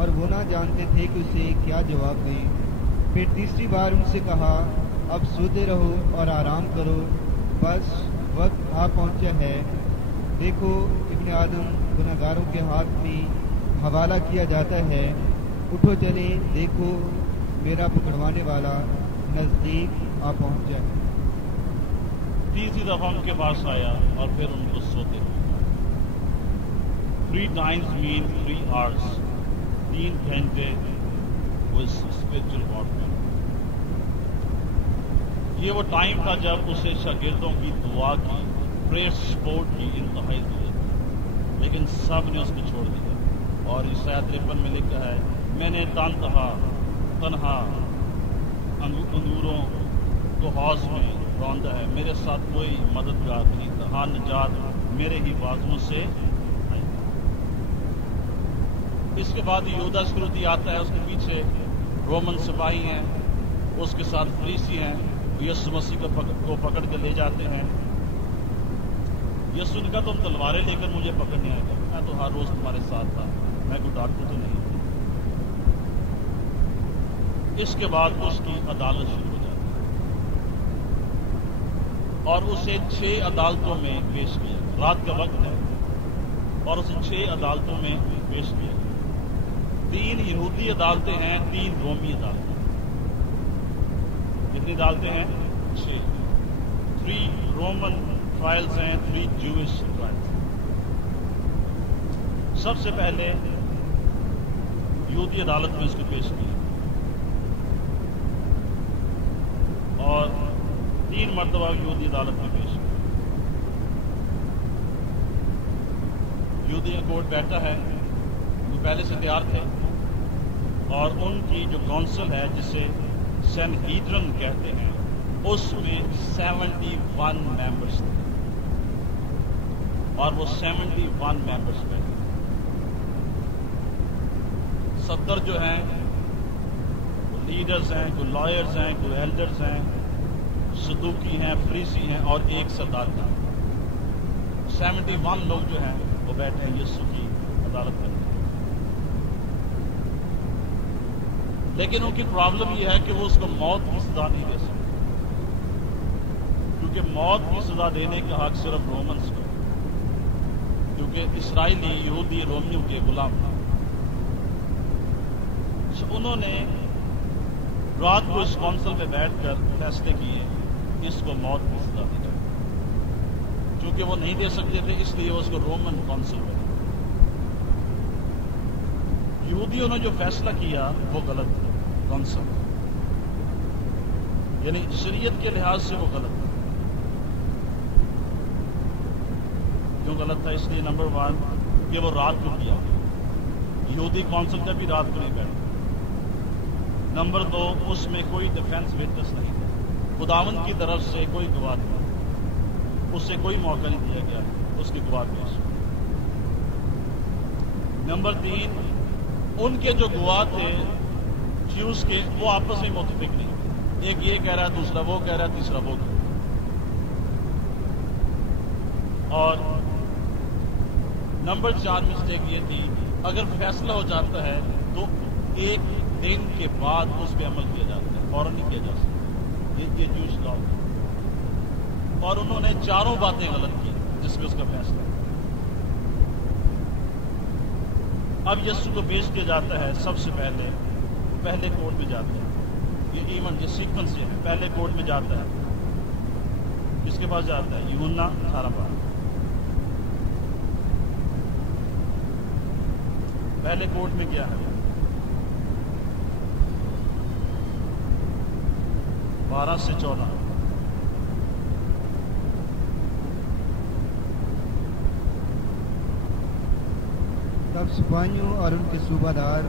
और वो ना जानते थे कि उसे क्या जवाब दें। फिर तीसरी बार उनसे कहा, अब सोते रहो और आराम करो, बस वक्त आ पहुंचा है। देखो, इब्ने आदम गुनहगारों के हाथ में हवाला किया जाता है। उठो चले, देखो मेरा पकड़वाने वाला नजदीक आ पहुंचा है। तीसरी दफा उनके पास आया और फिर उनको सोते। 3 times mean 3 hours, 3 घंटे was spiritual warfare। ये वो टाइम था जब उसे शागिर्दों की दुआ की, प्रेयर सपोर्ट की इंतहाई जरूरत, लेकिन सब ने उसको छोड़ दिया। और ईसाया 53 में लिखा है, मैंने तन्हा अंगूरों को हौज में रौंदा है, मेरे साथ कोई मददगार नहीं था, हाँ निजात मेरे ही बाजुओं से आई। इसके बाद यहूदा इस्करियोती आता है, उसके पीछे रोमन सिपाही हैं, उसके साथ फरीसी हैं, यीशु मसीह को पकड़ के ले जाते हैं। यीशु ने कहा, तुम तलवारें लेकर मुझे पकड़ने आएगा, मैं तो हर रोज तुम्हारे साथ था, मैं कोई डॉक्टर तो नहीं। इसके बाद उसकी अदालत शुरू हो जाती है और उसे 6 अदालतों में पेश किया। रात का वक्त है और उसे 6 अदालतों में पेश किया। 3 यहूदी अदालतें हैं, 3 रोमी अदालतें। कितनी अदालतें हैं? 6। 3 रोमन ट्रायल्स हैं, 3 जूइश ट्रायल्स। सबसे पहले यहूदी अदालत में इसको पेश किया और 3 मरतबा यहूदी अदालत में पेश किया। यहूदी कोर्ट बैठा है, वो पहले से तैयार थे और उनकी जो काउंसिल है, जिसे सैनहीड्रन कहते हैं, उसमें 71 मेंबर्स थे और वो 71 मेंबर्स में 70 जो हैं लीडर्स हैं, कोई लॉयर्स हैं, कोई एल्डर्स हैं, सदूकी हैं, फरीसी हैं और एक सरदार का। 71 लोग जो हैं वो बैठे हैं यीशु की अदालत में। लेकिन उनकी प्रॉब्लम ये है कि वो उसको मौत की सजा नहीं दे सकते, क्योंकि मौत की सजा देने का हक सिर्फ रोमन्स को, क्योंकि इसराइली यहूदी रोमियों के गुलाम थे। उन्होंने रात को इस काउंसिल में बैठकर फैसले किए, इसको मौत की सजा दी जाए। क्योंकि वो नहीं दे सकते थे, इसलिए उसको रोमन काउंसिल में। यहूदियों ने जो फैसला किया वो गलत था, काउंसिल, यानी शरीयत के लिहाज से वो गलत था। क्यों गलत था? इसलिए नंबर 1 कि वो रात को किया, यहूदी काउंसिल का भी रात को नहीं बैठा। नंबर 2, उसमें कोई डिफेंस विटनेस नहीं था, खुदावंद की तरफ से कोई गवाह नहीं, उससे कोई मौका नहीं दिया गया उसकी गवाह पेश। नंबर 3, उनके जो गवाह थे ज्यूस के, वो आपस में मुत्तफिक नहीं, एक ये कह रहा है, दूसरा वो कह रहा है, तीसरा वो कह रहा है। और नंबर 4 मिस्टेक ये थी, अगर फैसला हो जाता है तो 1 दिन के बाद उस पर अमल किया जाता है, फौरन नहीं किया जा सकता। ये जूस लॉ। اور انہوں نے چاروں باتیں غلط کی جس میں اس کا فیصلہ. اب یسوع کو پیش کیا جاتا ہے سب سے پہلے کورٹ میں جاتا ہے. یہ ایون یہ سیکوینس یہ ہے. پہلے کورٹ میں جاتا ہے. کس کے پاس جاتا ہے؟ یوحنا 18 پہلے کورٹ میں کیا ہے؟ 12 سے 14. تب سپاہیوں اور ان کے صوبہ دار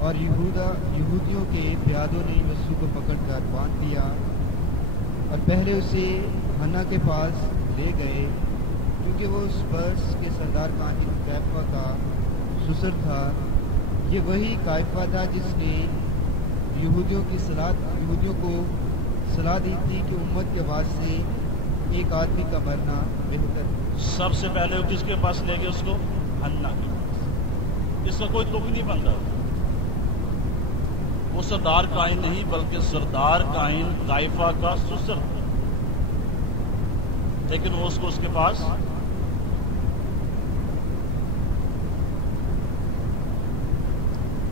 اور یہودیوں کے پیادوں نے یسوع کو پکڑ کر باندھ لیا اور پہلے اسے حنا کے پاس لے گئے، کیونکہ وہ اس برس کے سردار کاہن کیفا کا سسر تھا. یہ وہی کیفا تھا جس نے یہودیوں کو صلاح دی تھی کہ امت کے واسطے ایک آدمی کا مرنا بہتر ہے. سب سے پہلے وہ کس کے پاس لے گئے؟ اس کو حنا کے پاس. اس کا کوئی تک نہیں بنتا. وہ سردار کاہن نہیں بلکہ سردار کاہن کیفا کا سسر تھا، لیکن وہ اس کے پاس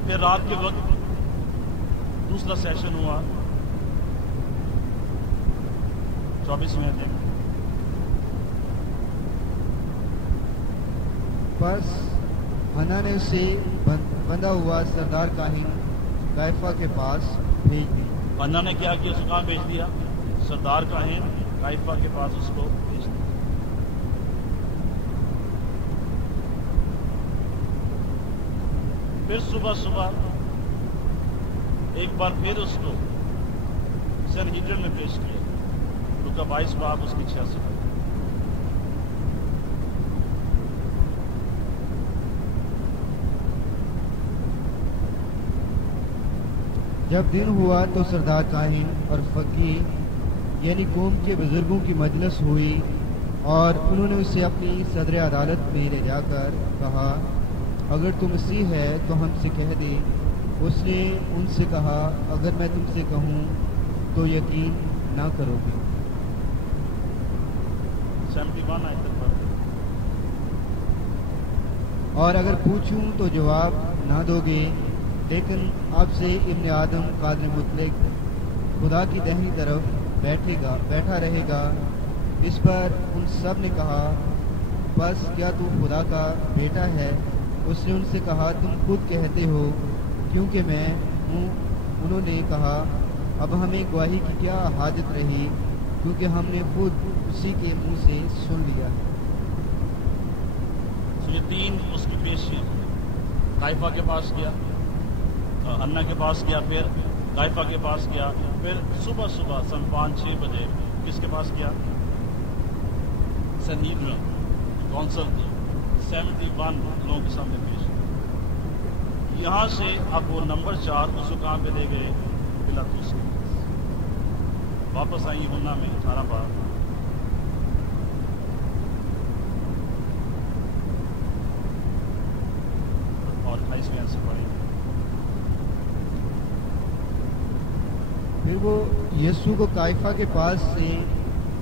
پھر رات کے وقت دوسرا سیشن ہوا. 24 میں دیکھ. بس حنا نے اسے بندھا ہوا سردار کاہن کیفا کے پاس بھیج دی. حنا نے کیا کیا؟ اس کو کہاں بھیج دیا؟ سردار کاہن کیفا کے پاس اس کو بھیج دیا. پھر صبح ایک بار پھر اس کو سنہیڈرین میں پیش کیا. لوکا 22 باب اس کی 66. جب دن ہوا تو سردار کاہن اور فقیہ یعنی قوم کے بزرگوں کی مجلس ہوئی اور انہوں نے اسے اپنی صدر عدالت میں لے جا کر کہا، اگر تو مسیح ہے تو ہم سے کہہ دے. اس نے ان سے کہا، اگر میں تم سے کہوں تو یقین نہ کرو گے. 71 آیت تک پڑھتے. اور اگر پوچھوں تو جواب نہ دو گے. لیکن اب سے ابن آدم قادر مطلق خدا کی دہنی طرف بیٹھا رہے گا. اس پر ان سب نے کہا، بس کیا تو خدا کا بیٹا ہے؟ اس نے ان سے کہا، تم خود کہتے ہو کیونکہ میں ہوں. انہوں نے کہا، اب ہمیں گواہی کی کیا حاجت رہی، کیونکہ ہم نے خود اسی کے منہ سے سن لیا. یہ 3 اس کی پیشیاں. کیفا کے پاس گیا، حنا کے پاس گیا، پھر کیفا کے پاس گیا، پھر صبح 5-6 بجے کس کے پاس گیا؟ سنہیڈرین کونسل 71 لوگوں کے سامنے پیش. یہاں سے اب وہ نمبر 4 اس کو کہاں پہ لے گئے؟ پلاطوس کے پاس. واپس آئی یوحنا میں 18 بار. اور 28 سے پڑھی. پھر وہ یسوع کو کیفا کے پاس سے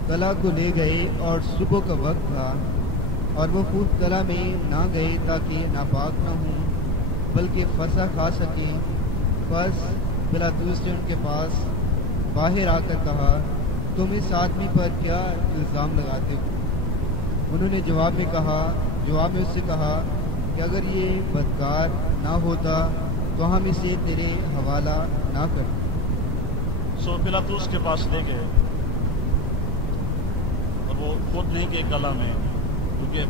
قلعہ کو لے گئے اور صبح کا وقت تھا، اور وہ خود قلعہ میں نہ گئے تاکہ ناپاک نہ ہوں بلکہ فسح کھا سکیں. بس پلاطوس نے ان کے پاس باہر آ کر کہا، تم اس آدمی پر کیا الزام لگاتے ہو؟ انہوں نے جواب میں اس سے کہا کہ اگر یہ بدکار نہ ہوتا تو ہم اسے تیرے حوالہ نہ کرتے. پلاطوس کے پاس لے گئے اور وہ خود نہیں گئے قلعہ میں، کیونکہ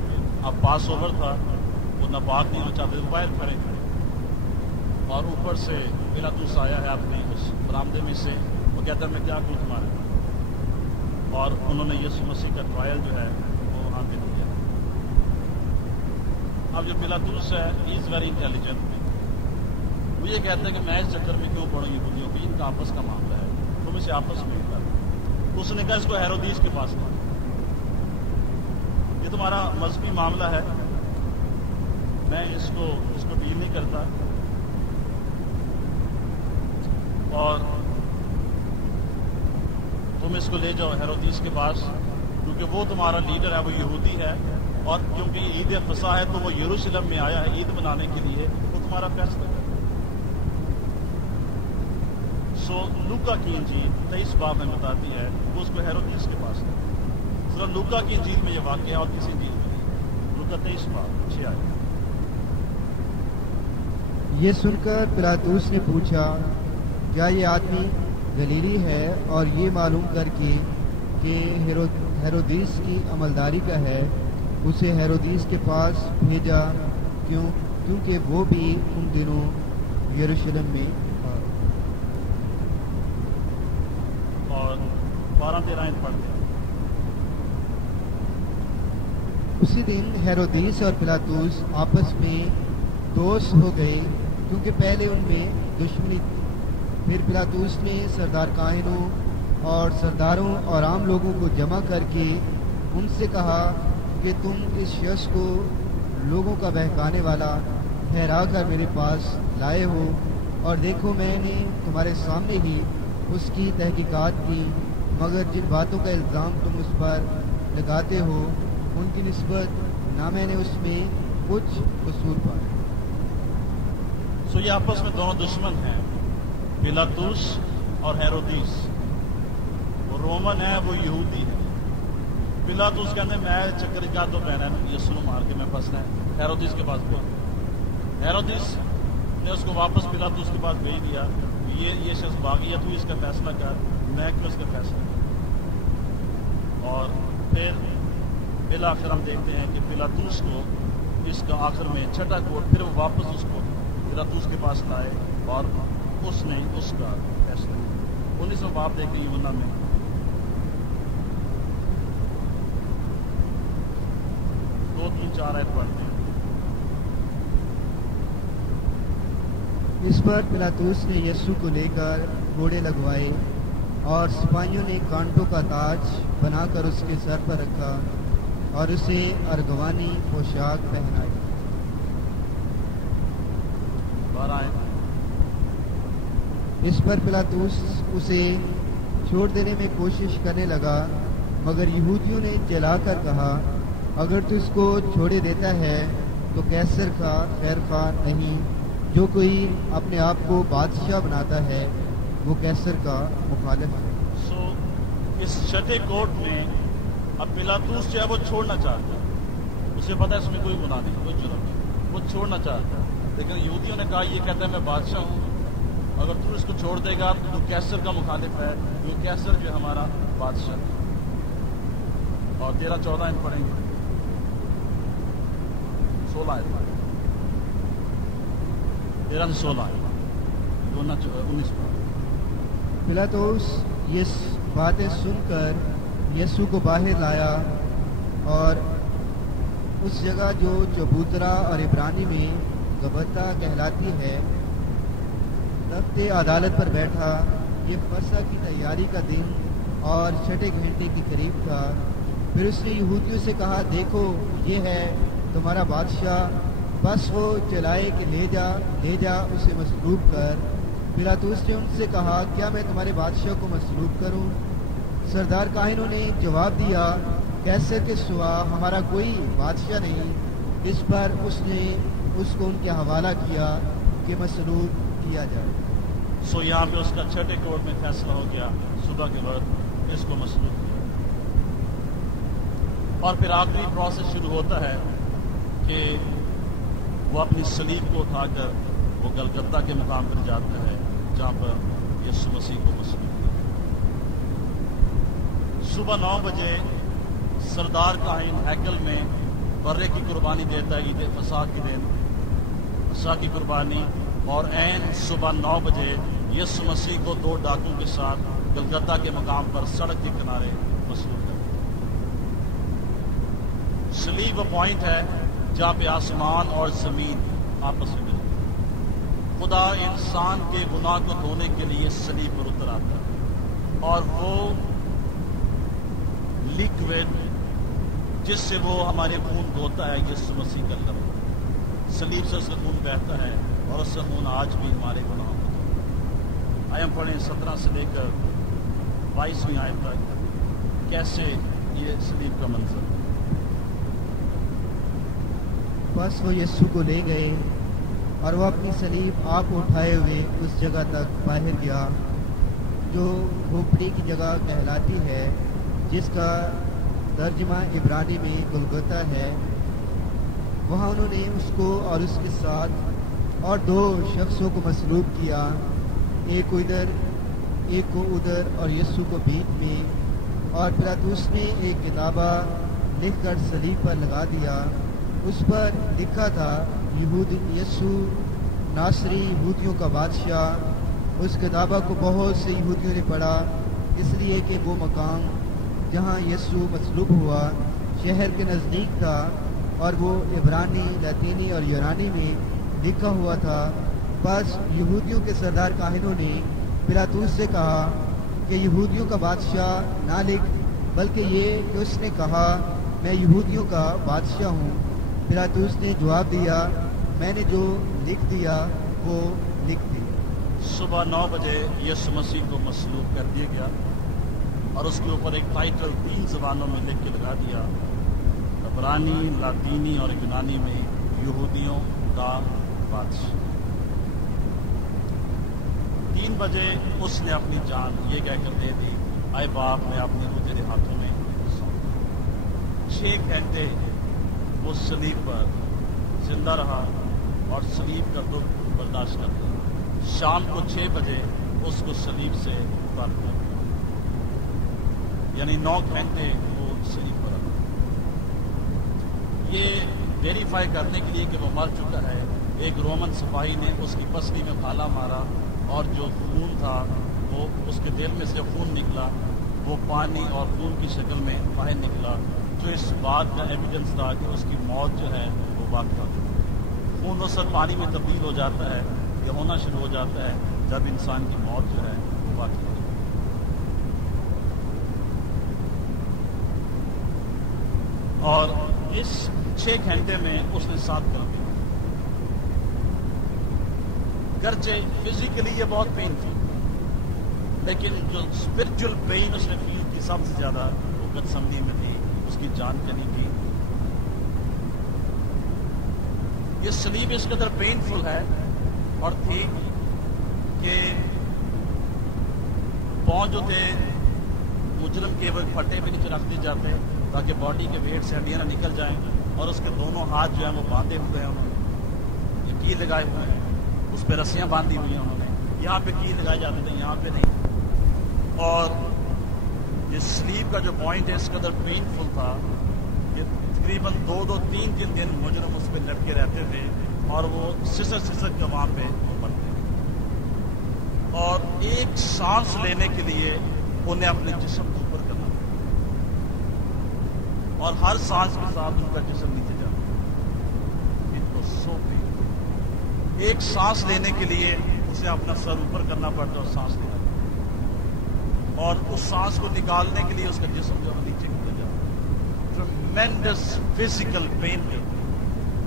اب پاس اوور تھا. وہ ناپاک نہیں ہونا چاہتے، باہر کھڑے تھے. اور اوپر سے پلاطوس آیا ہے اپنے اس برآمدے میں سے. وہ کہتا ہے میں کیا کروں تمہارے. اور انہوں نے یسوع مسیح کا ٹرائل جو ہے وہ وہاں پہ دیا. اب جو پلاطوس ہے ہی از ویری انٹیلیجنٹ. وہ یہ کہتا ہے کہ میں اس چکر میں کیوں پڑھوں یہودیوں کی، ان کا آپس کا معاملہ ہے، تم اسے آپس میں کر. اس نے کہا اس کو ہیرودیس کے پاس لاؤ، یہ تمہارا مذہبی معاملہ ہے، میں اس کو ڈیل نہیں کرتا. اور تو तुम इसको ले जाओ हेरोदिस के पास, क्योंकि वो तुम्हारा लीडर है, वो यहूदी है, और क्योंकि ये ईद फसा है तो वो यरूशलेम में आया है ईद मनाने के लिए, वो तुम्हारा फैसला करे। सो लूका की इंजील 23 बाब में बताती है वो उसको हेरोदिस के पास है। सिर्फ लूका की इंजील में ये वाक़या है और किसी इंजील में नहीं। लूका 23 बाब 6 आयत। ये सुनकर पिलातुस ने पूछा, क्या ये आदमी गलीली है? और ये मालूम करके कि हेरोदिस की अमलदारी का है, उसे हेरोदिस के पास भेजा, क्योंकि वो भी उन दिनों यरूशलेम में था। और 12-13 आयत पढ़ते हैं। उसी दिन हेरोदिस और पिलातुस आपस में दोस्त हो गए, क्योंकि पहले उनमें दुश्मनी थी। फिर पिलातुस ने सरदार काहिनों और सरदारों और आम लोगों को जमा करके उनसे कहा कि तुम इस शख्स को लोगों का बहकाने वाला ठहरा कर मेरे पास लाए हो, और देखो मैंने तुम्हारे सामने ही उसकी तहकीकात की, मगर जिन बातों का इल्ज़ाम तुम उस पर लगाते हो उनकी निस्बत ना मैंने उसमें कुछ कसूर पाया। सो ये आपस में दोनों दुश्मन हैं, पिलातुस और हेरोदिस। वो रोमन है, वो यहूदी है। पिलातुस कहते मैं चक्कर का तो बहना है यीशु को मार के मैं फंसना है, हेरोदिस के पास पहुंच। हेरोदिस ने उसको वापस पिलातुस के पास भेज दिया, ये शख्स भाग गया, तू इसका फैसला कर, मैं क्यों इसका फैसला कर। और फिर बिल आखिर हम देखते हैं कि पिलातुस को इसका आखिर में छठा कोट, फिर वो वापस उसको पिलातुस के पास लाए और उसने उसका फैसला किया। 19वां बाब देखते हैं यूहन्ना में। दो तीन चार आयत पढ़ते हैं। इस पर पिलातुस ने यीशु को लेकर घोड़े लगवाए और सिपाहियों ने कांटों का ताज बनाकर उसके सर पर रखा और उसे अर्गवानी पोशाक पहनाई। 12 आयत। इस पर पिलातुस उसे छोड़ देने में कोशिश करने लगा, मगर यहूदियों ने जलाकर कहा, अगर तू इसको छोड़े देता है तो कैसर का खैर खा नहीं। जो कोई अपने आप को बादशाह बनाता है वो कैसर का मुखालिफ है। सो इस छठे कोर्ट में अब पिलातुस जो है वो छोड़ना चाहता है, उसे पता है इसमें कोई गुनाह नहीं, कोई जुर्म नहीं, वो छोड़ना चाहता है। लेकिन यहूदियों ने कहा, ये कहता है मैं बादशाह हूँ, अगर तू इसको छोड़ देगा तो तू कैसर का मुखालिफ है, जो कैसर जो हमारा बादशाह है। और 13-14 पढ़ेंगे, 16 13-16 19। पिलातुस ये बातें सुनकर यीशु को बाहर लाया और उस जगह जो चबूतरा और इब्रानी में गबता कहलाती है, तख्ते अदालत पर बैठा। ये फसह की तैयारी का दिन और छठे घंटे के करीब था। फिर उसने यहूदियों से कहा, देखो ये है तुम्हारा बादशाह। बस वो चलाए कि ले जा उसे मसलूब कर। पिलातुस ने उनसे कहा, क्या मैं तुम्हारे बादशाह को मसलूब करूं? सरदार काहिनों ने जवाब दिया, कैसर के सिवा हमारा कोई बादशाह नहीं। इस पर उसने उसको उनके हवाला किया कि मसलूब किया जाए। सो यहाँ पे उसका छठे कोर्ट में फैसला हो गया, सुबह के वक्त इसको मसलूब किया। और फिर आखिरी प्रोसेस शुरू होता है कि वो अपनी सलीब को उठाकर वो गलगत्ता के मुकाम पर जाता है, जहाँ पर यीशु मसीह को मसलूब किया। सुबह 9 बजे सरदार काहिन हैकल में बर्रे की कुर्बानी देता है, ईद फसा के दिन फसा की कुर्बानी। और ऐन सुबह 9 बजे यीशु मसीह को 2 डाकुओं के साथ गलगत्ता के मुकाम पर सड़क के किनारे मसलूब करते हैं। सलीब वो पॉइंट है जहाँ पे आसमान और जमीन आपस में मिलते हैं। खुदा इंसान के गुनाह को धोने के लिए सलीब पर उतर आता है, और वो लिक्विड जिससे वो हमारे खून धोता है, यीशु मसीह का लहू। सलीब से उसका खून बहता है और उसका खून आज भी हमारे गुनाहों को धोता है। आयम पढ़ें 17 से लेकर 22ਵੀं आयत तक कैसे ये सलीब का मंजर। बस वो यीशु को ले गए और वो अपनी सलीब आप उठाए हुए उस जगह तक बाहर गया जो खोपड़ी की जगह कहलाती है, जिसका तर्जमा इब्रानी में गुलगुता है। वहाँ उन्होंने उसको और उसके साथ और 2 शख्सों को मसलूब किया, एक इधर एक को उधर और यीशु को बीच में। और पिलातुस ने एक किताबा लिखकर सलीब पर लगा दिया। उस पर लिखा था यीशु नासरी यहूदियों का बादशाह। उस किताबा को बहुत से यहूदियों ने पढ़ा, इसलिए कि वो मकाम जहाँ यीशु मसलूब हुआ शहर के नज़दीक था और वो इब्रानी, लतीनी और यूनानी में लिखा हुआ था। बस यहूदियों के सरदार काहिनों ने पिलातुस से कहा कि यहूदियों का बादशाह ना लिख, बल्कि ये कि उसने कहा मैं यहूदियों का बादशाह हूँ। पिलातुस ने जवाब दिया, मैंने जो लिख दिया वो लिख दी। सुबह 9 बजे यीशु मसीह को मसलूब कर दिया गया और उसके ऊपर एक टाइटल 3 ज़बानों में लिख के लगा दिया, इब्रानी, लातीनी और यूनानी में यहूदियों का बादशाह। 3 बजे उसने अपनी जान ये कहकर दे दी, आए बाप मैं अपनी रूह तेरे हाथों में सौंपता। 6 घंटे वो सलीब पर जिंदा रहा और सलीब का दुख बर्दाश्त करता। शाम को 6 बजे उसको सलीब से उतार दिया, यानी 9 घंटे वो सलीब पर रहा। ये वेरीफाई करने के लिए कि वो मर चुका है, एक रोमन सिपाही ने उसकी पसली में भाला मारा और जो खून था वो उसके दिल में से खून निकला, वो पानी और खून की शक्ल में बाहर निकला, जो इस बात का एविडेंस था कि उसकी मौत जो है वो वाक़या थी। खून उस पानी में तब्दील हो जाता है या होना शुरू हो जाता है जब इंसान की मौत जो है वो वाक़या होती है। और इस 6 घंटे में उसने 7 कर दिया। गर्चे फिजिकली ये बहुत पेन थी, लेकिन जो स्पिरिचुअल पेन उसने फील की सबसे ज्यादा वो गतसमनी में थी, उसकी जान चली थी। ये सलीब इस कदर पेनफुल है और थी कि पांव जो थे मुजरम के वो फटे पे नीचे रख दिए जाते ताकि बॉडी के वेट से हड्डियां ना निकल जाएं, और उसके दोनों हाथ जो है वो बांधे हुए हैं, उन्होंने ये कील लगाए हुए हैं, उस पर रस्सियां बांधी हुई हैं उन्होंने। यहाँ पे कील लगाए जाते थे, यहाँ पे नहीं। और ये स्लीप का जो पॉइंट है इस कदर पेनफुल था, ये तकरीबन 2-3 दिन मुजरम उस पर लटके रहते थे और वो सिसक के वहाँ पे मरते थे। और एक सांस लेने के लिए उन्हें अपने जिस्म को ऊपर करना और हर सांस के साथ उनका जिस्म नीचे जाता। इनको सो पेन, एक सांस लेने के लिए उसे अपना सर ऊपर करना पड़ता और सांस लेना, और उस सांस को निकालने के लिए उसका जिस्म जो है नीचे गिर जाता। ट्रेमेंडस फिजिकल पेन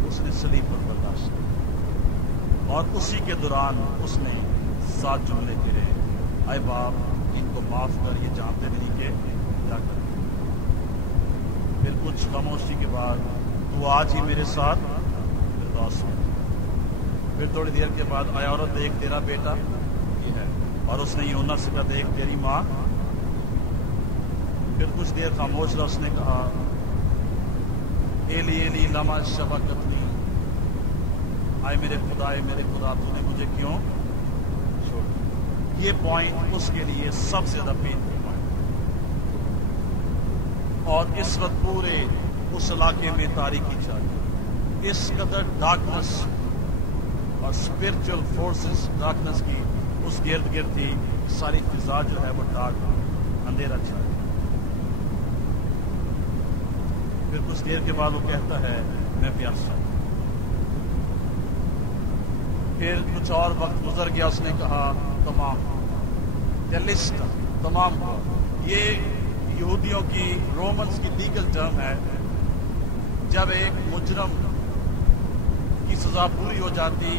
उसने सलीब पर बर्दाश्त किया, और उसी के दौरान उसने 7 जुमले गिरे, आए बाप इनको माफ कर, ये जानते नहीं कि क्या कर। फिर कुछ खामोशी के बाद तू आज ही मेरे साथ फिरदौस में। फिर थोड़ी देर के बाद आया, औरत देख तेरा बेटा ये है, और उसने यूहन्ना से कहा देख तेरी माँ। फिर कुछ देर खामोश रहा, उसने कहा एली एली लमा शबक्तनी, आए मेरे खुदा तूने मुझे क्यों छोड़। ये पॉइंट उसके लिए सबसे ज्यादा पेनफुल पॉइंट, और इस वक्त पूरे उस इलाके में तारीकी छाई, इस कदर डार्कनेस और स्पिरिचुअल फोर्सेस डार्कनेस की उस गिर्द गिर्द थी, सारी फिजा जो है वो डार्क अंधेरा छाया। फिर कुछ देर के बाद वो कहता है मैं प्यासा। फिर कुछ और वक्त गुजर गया, उसने कहा तमाम टेलिस्टा, तमाम हुआ। ये यहूदियों की, रोमन्स की लीगल टर्म है, जब एक मुजरम की सजा पूरी हो जाती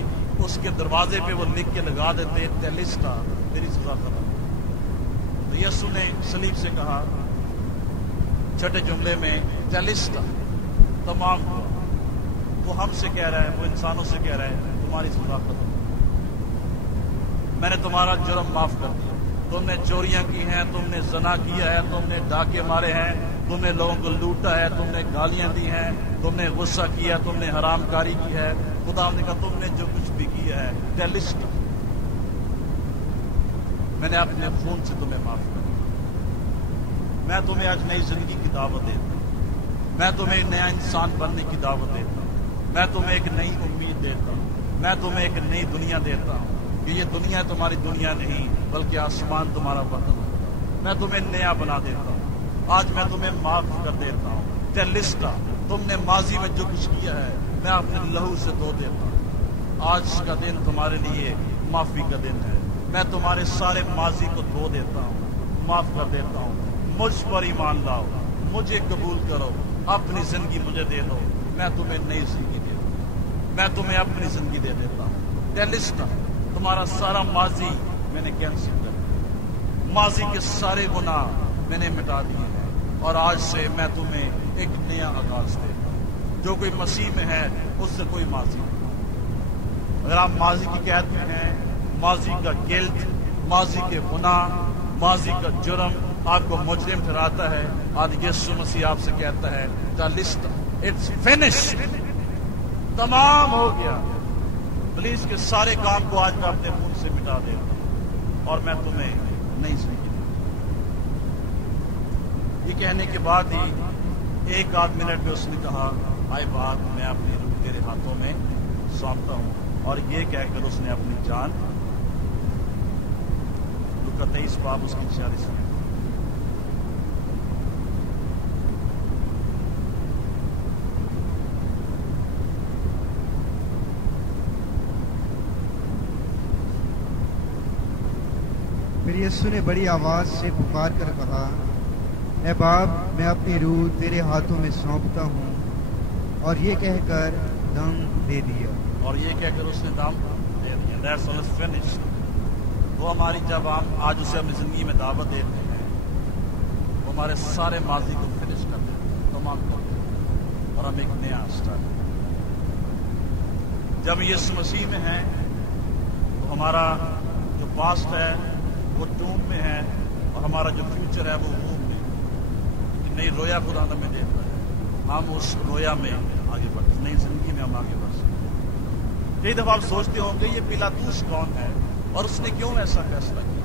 उसके दरवाजे पे वो लिख के लगा देते टेलिस्टा, तेरी सजा खत्म। تو यीशु ने सलीब से कहा छठे जुमले में टेलिस्टा, तमाम हुआ। वो हमसे कह रहा है, वो इंसानों से कह रहा है तुम्हारी सजा खत्म, मैंने तुम्हारा जुर्म माफ कर दिया। तुमने चोरियां की हैं, तुमने ज़ना किया है, तुमने डाके मारे हैं, तुमने लोगों को लूटा है, तुमने गालियां दी हैं, तुमने गुस्सा किया, तुमने हरामकारी की है। खुदा ने कहा तुमने जो कुछ भी किया है टेलिस्टा, मैंने अपने खून से तुम्हें माफ कर दिया। मैं तुम्हें आज नई जिंदगी की दावत देता हूं, मैं तुम्हें एक नया इंसान बनने की दावत देता हूं, मैं तुम्हें एक नई उम्मीद देता हूं, मैं तुम्हें एक नई दुनिया देता हूं कि ये दुनिया तुम्हारी दुनिया नहीं बल्कि आसमान तुम्हारा वतन है। मैं तुम्हें नया बना देता हूं, आज मैं तुम्हें माफ कर देता हूं। टेलिस्टा, तुमने माजी में जो कुछ किया है मैं अपने लहू से धो देता हूं। आज का दिन तुम्हारे लिए माफी का दिन है। मैं तुम्हारे सारे माजी को धो देता हूं, माफ कर देता हूं। मुझ पर ईमान लाओ, मुझे कबूल करो, अपनी जिंदगी मुझे दे दो, मैं तुम्हें नई जिंदगी दे दूं, मैं तुम्हें अपनी जिंदगी दे देता हूं। टेलिस्टा, तुम्हारा सारा माजी मैंने कैंसिल कर दिया, माजी के सारे गुनाह मैंने मिटा दिए हैं और आज से मैं तुम्हें एक नया आगाज देता हूं। जो कोई मसीह में है उससे कोई माजी नहीं। अगर आप माजी की कैद में हैं, माजी का गिल्ट, माजी के गुनाह, माजी का जुर्म आपको मुजरिम ठहराता है, आज यीशु मसीह आपसे कहता है टेलिस्टा, इट्स फिनिश्ड, तमाम हो गया। पुलिस के सारे काम को आज मैं अपने मुंह से मिटा देता हूं और मैं तुम्हें नहीं जिंदगी दूंगा। ये कहने के बाद ही एक आध मिनट में उसने कहा आए बात, मैं अपनी रूह तेरे हाथों में सौंपता हूं। और ये कहकर उसने अपनी जान, लूका 23 बाब उसकी 46 में, फिर यीशु ने बड़ी आवाज से पुकार कर कहा, ऐ बाप, मैं अपनी रूह तेरे हाथों में सौंपता हूँ। और ये कहकर दम दे दिया। और ये कहकर उसने दम दे दिया। That's all is finished। वो हमारी, जब हम आज उसे अपनी जिंदगी में दावत देते हैं, वो हमारे सारे माजी को फिनिश कर देते हैं, तमाम कर देते हैं और हम एक नया स्टार्ट। जब यीशु मसीह में है तो हमारा जो पास्ट है वो टूम में है और हमारा जो फ्यूचर है वो वूम में। नई रोया खुदा हमें देता है, हम उस रोया में आगे बढ़ते, नई जिंदगी में हम आगे बढ़ सकते। कई दफा आप सोचते होंगे ये पिलातूस कौन है और उसने क्यों ऐसा फैसला किया।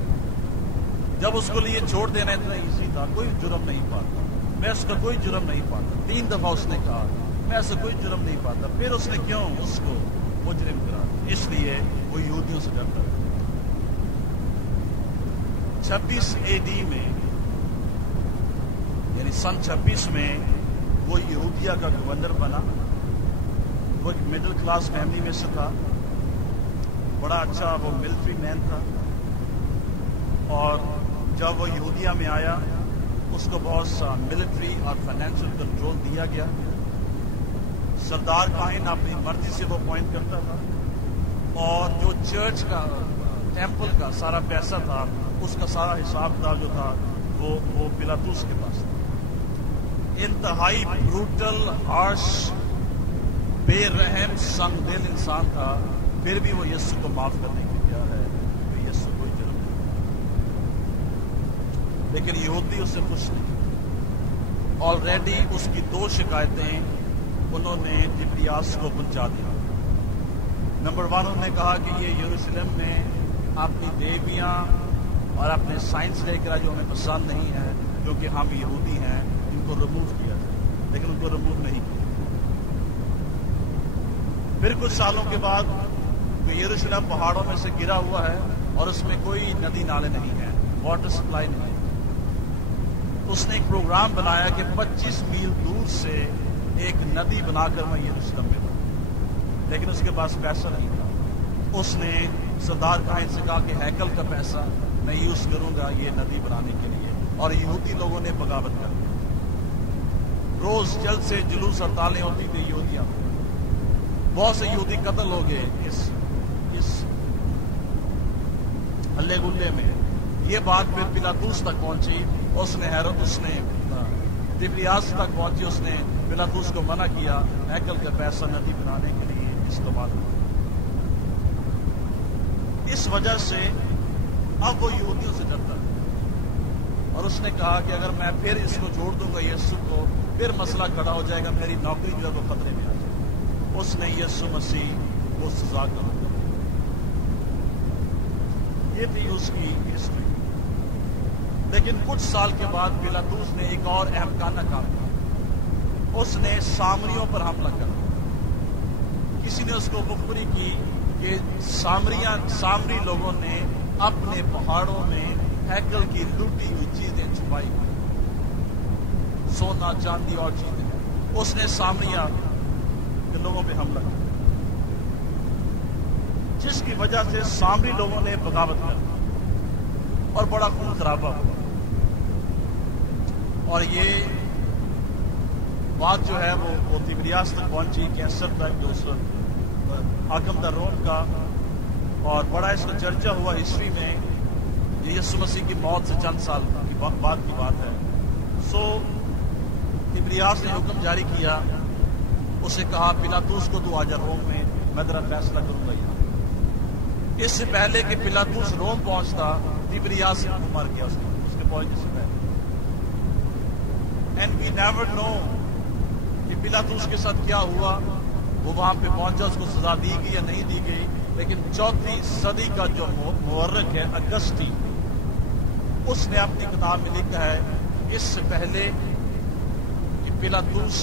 जब उसको लिए छोड़ देना इतना ईजी था, कोई जुर्म नहीं पाता, मैं उसका कोई जुर्म नहीं पाता। 3 दफा उसने कहा मैं ऐसा कोई जुर्म नहीं पाता, फिर उसने क्यों उसको मुजरिम करा दिया? इसलिए वो यहूदियों से डरता है। 26 AD में, यानी सन 26 में वो यहूदिया का गवर्नर बना। वो एक मिडिल क्लास फैमिली में से था, बड़ा अच्छा वो मिलिट्री मैन था। और जब वो यहूदिया में आया उसको बहुत सा मिलिट्री और फाइनेंशियल कंट्रोल दिया गया। सरदार काहिन अपनी मर्जी से वो अपॉइंट करता था और जो चर्च का, टेम्पल का सारा पैसा था, उसका सारा हिसाब किताब जो था वो पिलातूस के पास था। इंतहाई ब्रूटल, हार्श, बेरहम, संगदिल इंसान था, फिर भी वो यीशु को माफ करने के लिए तैयार है। तो यीशु कोई जुर्म नहीं, लेकिन यहूदी उससे खुश नहीं। ऑलरेडी उसकी 2 शिकायतें उन्होंने तिबिरियास को पहुंचा दिया। नंबर 1, उन्होंने कहा कि ये यरूशलेम में अपनी देवियां और अपने साइंस लेकर जो हमें पसंद नहीं है, क्योंकि हम यहूदी हैं, इनको रिमूव किया जाए, लेकिन उनको रिमूव नहीं किया। फिर कुछ सालों के बाद तो यरूशलेम पहाड़ों में से गिरा हुआ है और उसमें कोई नदी नाले नहीं है, वाटर सप्लाई नहीं है। उसने एक प्रोग्राम बनाया कि 25 मील दूर से एक नदी बनाकर मैं यरूशलेम में बनूं, लेकिन उसके पास पैसा नहीं था। उसने सरदार काहिन से कहा कि हैकल का पैसा मैं यूज करूंगा ये नदी बनाने के लिए, और यहूदी लोगों ने बगावत कर दी। रोज जल्द से जुलूस हड़तालें होती थी यहूदियों में, बहुत से यहूदी कत्ल हो गए इस हल्ले गुल्ले में। ये बात फिर पिलातुस तक पहुंची। उसने तिबिरियास तक पहुंची। उसने पिलातुस को मना किया हैकल का पैसा नदी बनाने के लिए इस्तेमाल। इस वजह से अब वो यहूदियों से डरता है और उसने कहा कि अगर मैं फिर इसको छोड़ दूंगा यीशु को, फिर मसला खड़ा हो जाएगा, मेरी नौकरी जो है वो खतरे में आ जाएगी। उसने यीशु मसीह को सजा कर दिया। ये थी उसकी हिस्ट्री। लेकिन कुछ साल के बाद पिलातुस ने एक और अहमकाना काम किया। उसने सामरियों पर हमला कर दिया। किसी ने उसको मुखबरी की कि सामरी लोगों ने अपने पहाड़ों में हैकल की लूटी हुई चीजें छुपाई, सोना चांदी और चीजें। उसने सामरिया के लोगों पे हमला किया, जिसकी वजह से सामरी लोगों ने बगावत कर दी और बड़ा खून खराबा हुआ। और ये बात जो है वो तिबिरियास तक पहुंची, कैसर तक, जो हाकिम था रोम का। और बड़ा इसका चर्चा हुआ हिस्ट्री में। ये यीशु मसीह की मौत से चंद साल की बाद की बात है। सो तिबिरियास ने हुक्म जारी किया, उसे कहा पिलातुस को तू आजा रोम में, मैं तेरा फैसला करूंगा यहाँ। इससे पहले कि पिलातुस रोम पहुंचता, तिबिरियास मर गया उसके पहुंचने से पहले। एंड वी नेवर नो कि पिलातुस के साथ क्या हुआ। वो वहां पे पहुंचा, उसको सजा दी गई या नहीं दी गई। लेकिन 4वीं सदी का जो मुवर्रिख है अगस्ती, उसने अपनी किताब में लिखा है इससे पहले कि पिलातुस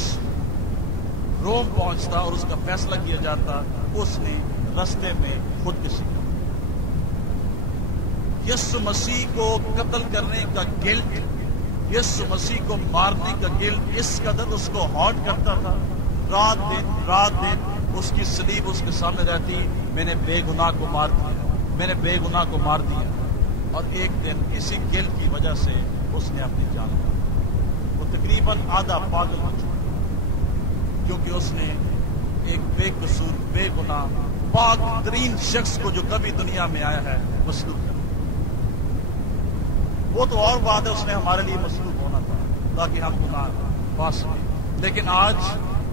रोम पहुंचता और उसका फैसला किया जाता, उसने रास्ते में खुदकुशी की। यीशु मसीह को कत्ल करने का गिल्ट, यीशु मसीह को मारने का गिल्ट इस कदर उसको हॉट करता था। रात दिन उसकी सलीब उसके सामने रहती, मैंने बेगुनाह को मार दिया, मैंने बेगुनाह को मार दिया। और एक दिन इसी गिल्ट की वजह से उसने अपनी जान ली। वो तकरीबन आधा पागल हो चुका, क्योंकि उसने एक बेकसूर, बेगुनाह, पाक तरीन शख्स को जो कभी दुनिया में आया है मसलूब कर। वो तो और बात है, उसने हमारे लिए मसलूब होना था ताकि हम गुनाह पा सकें। लेकिन आज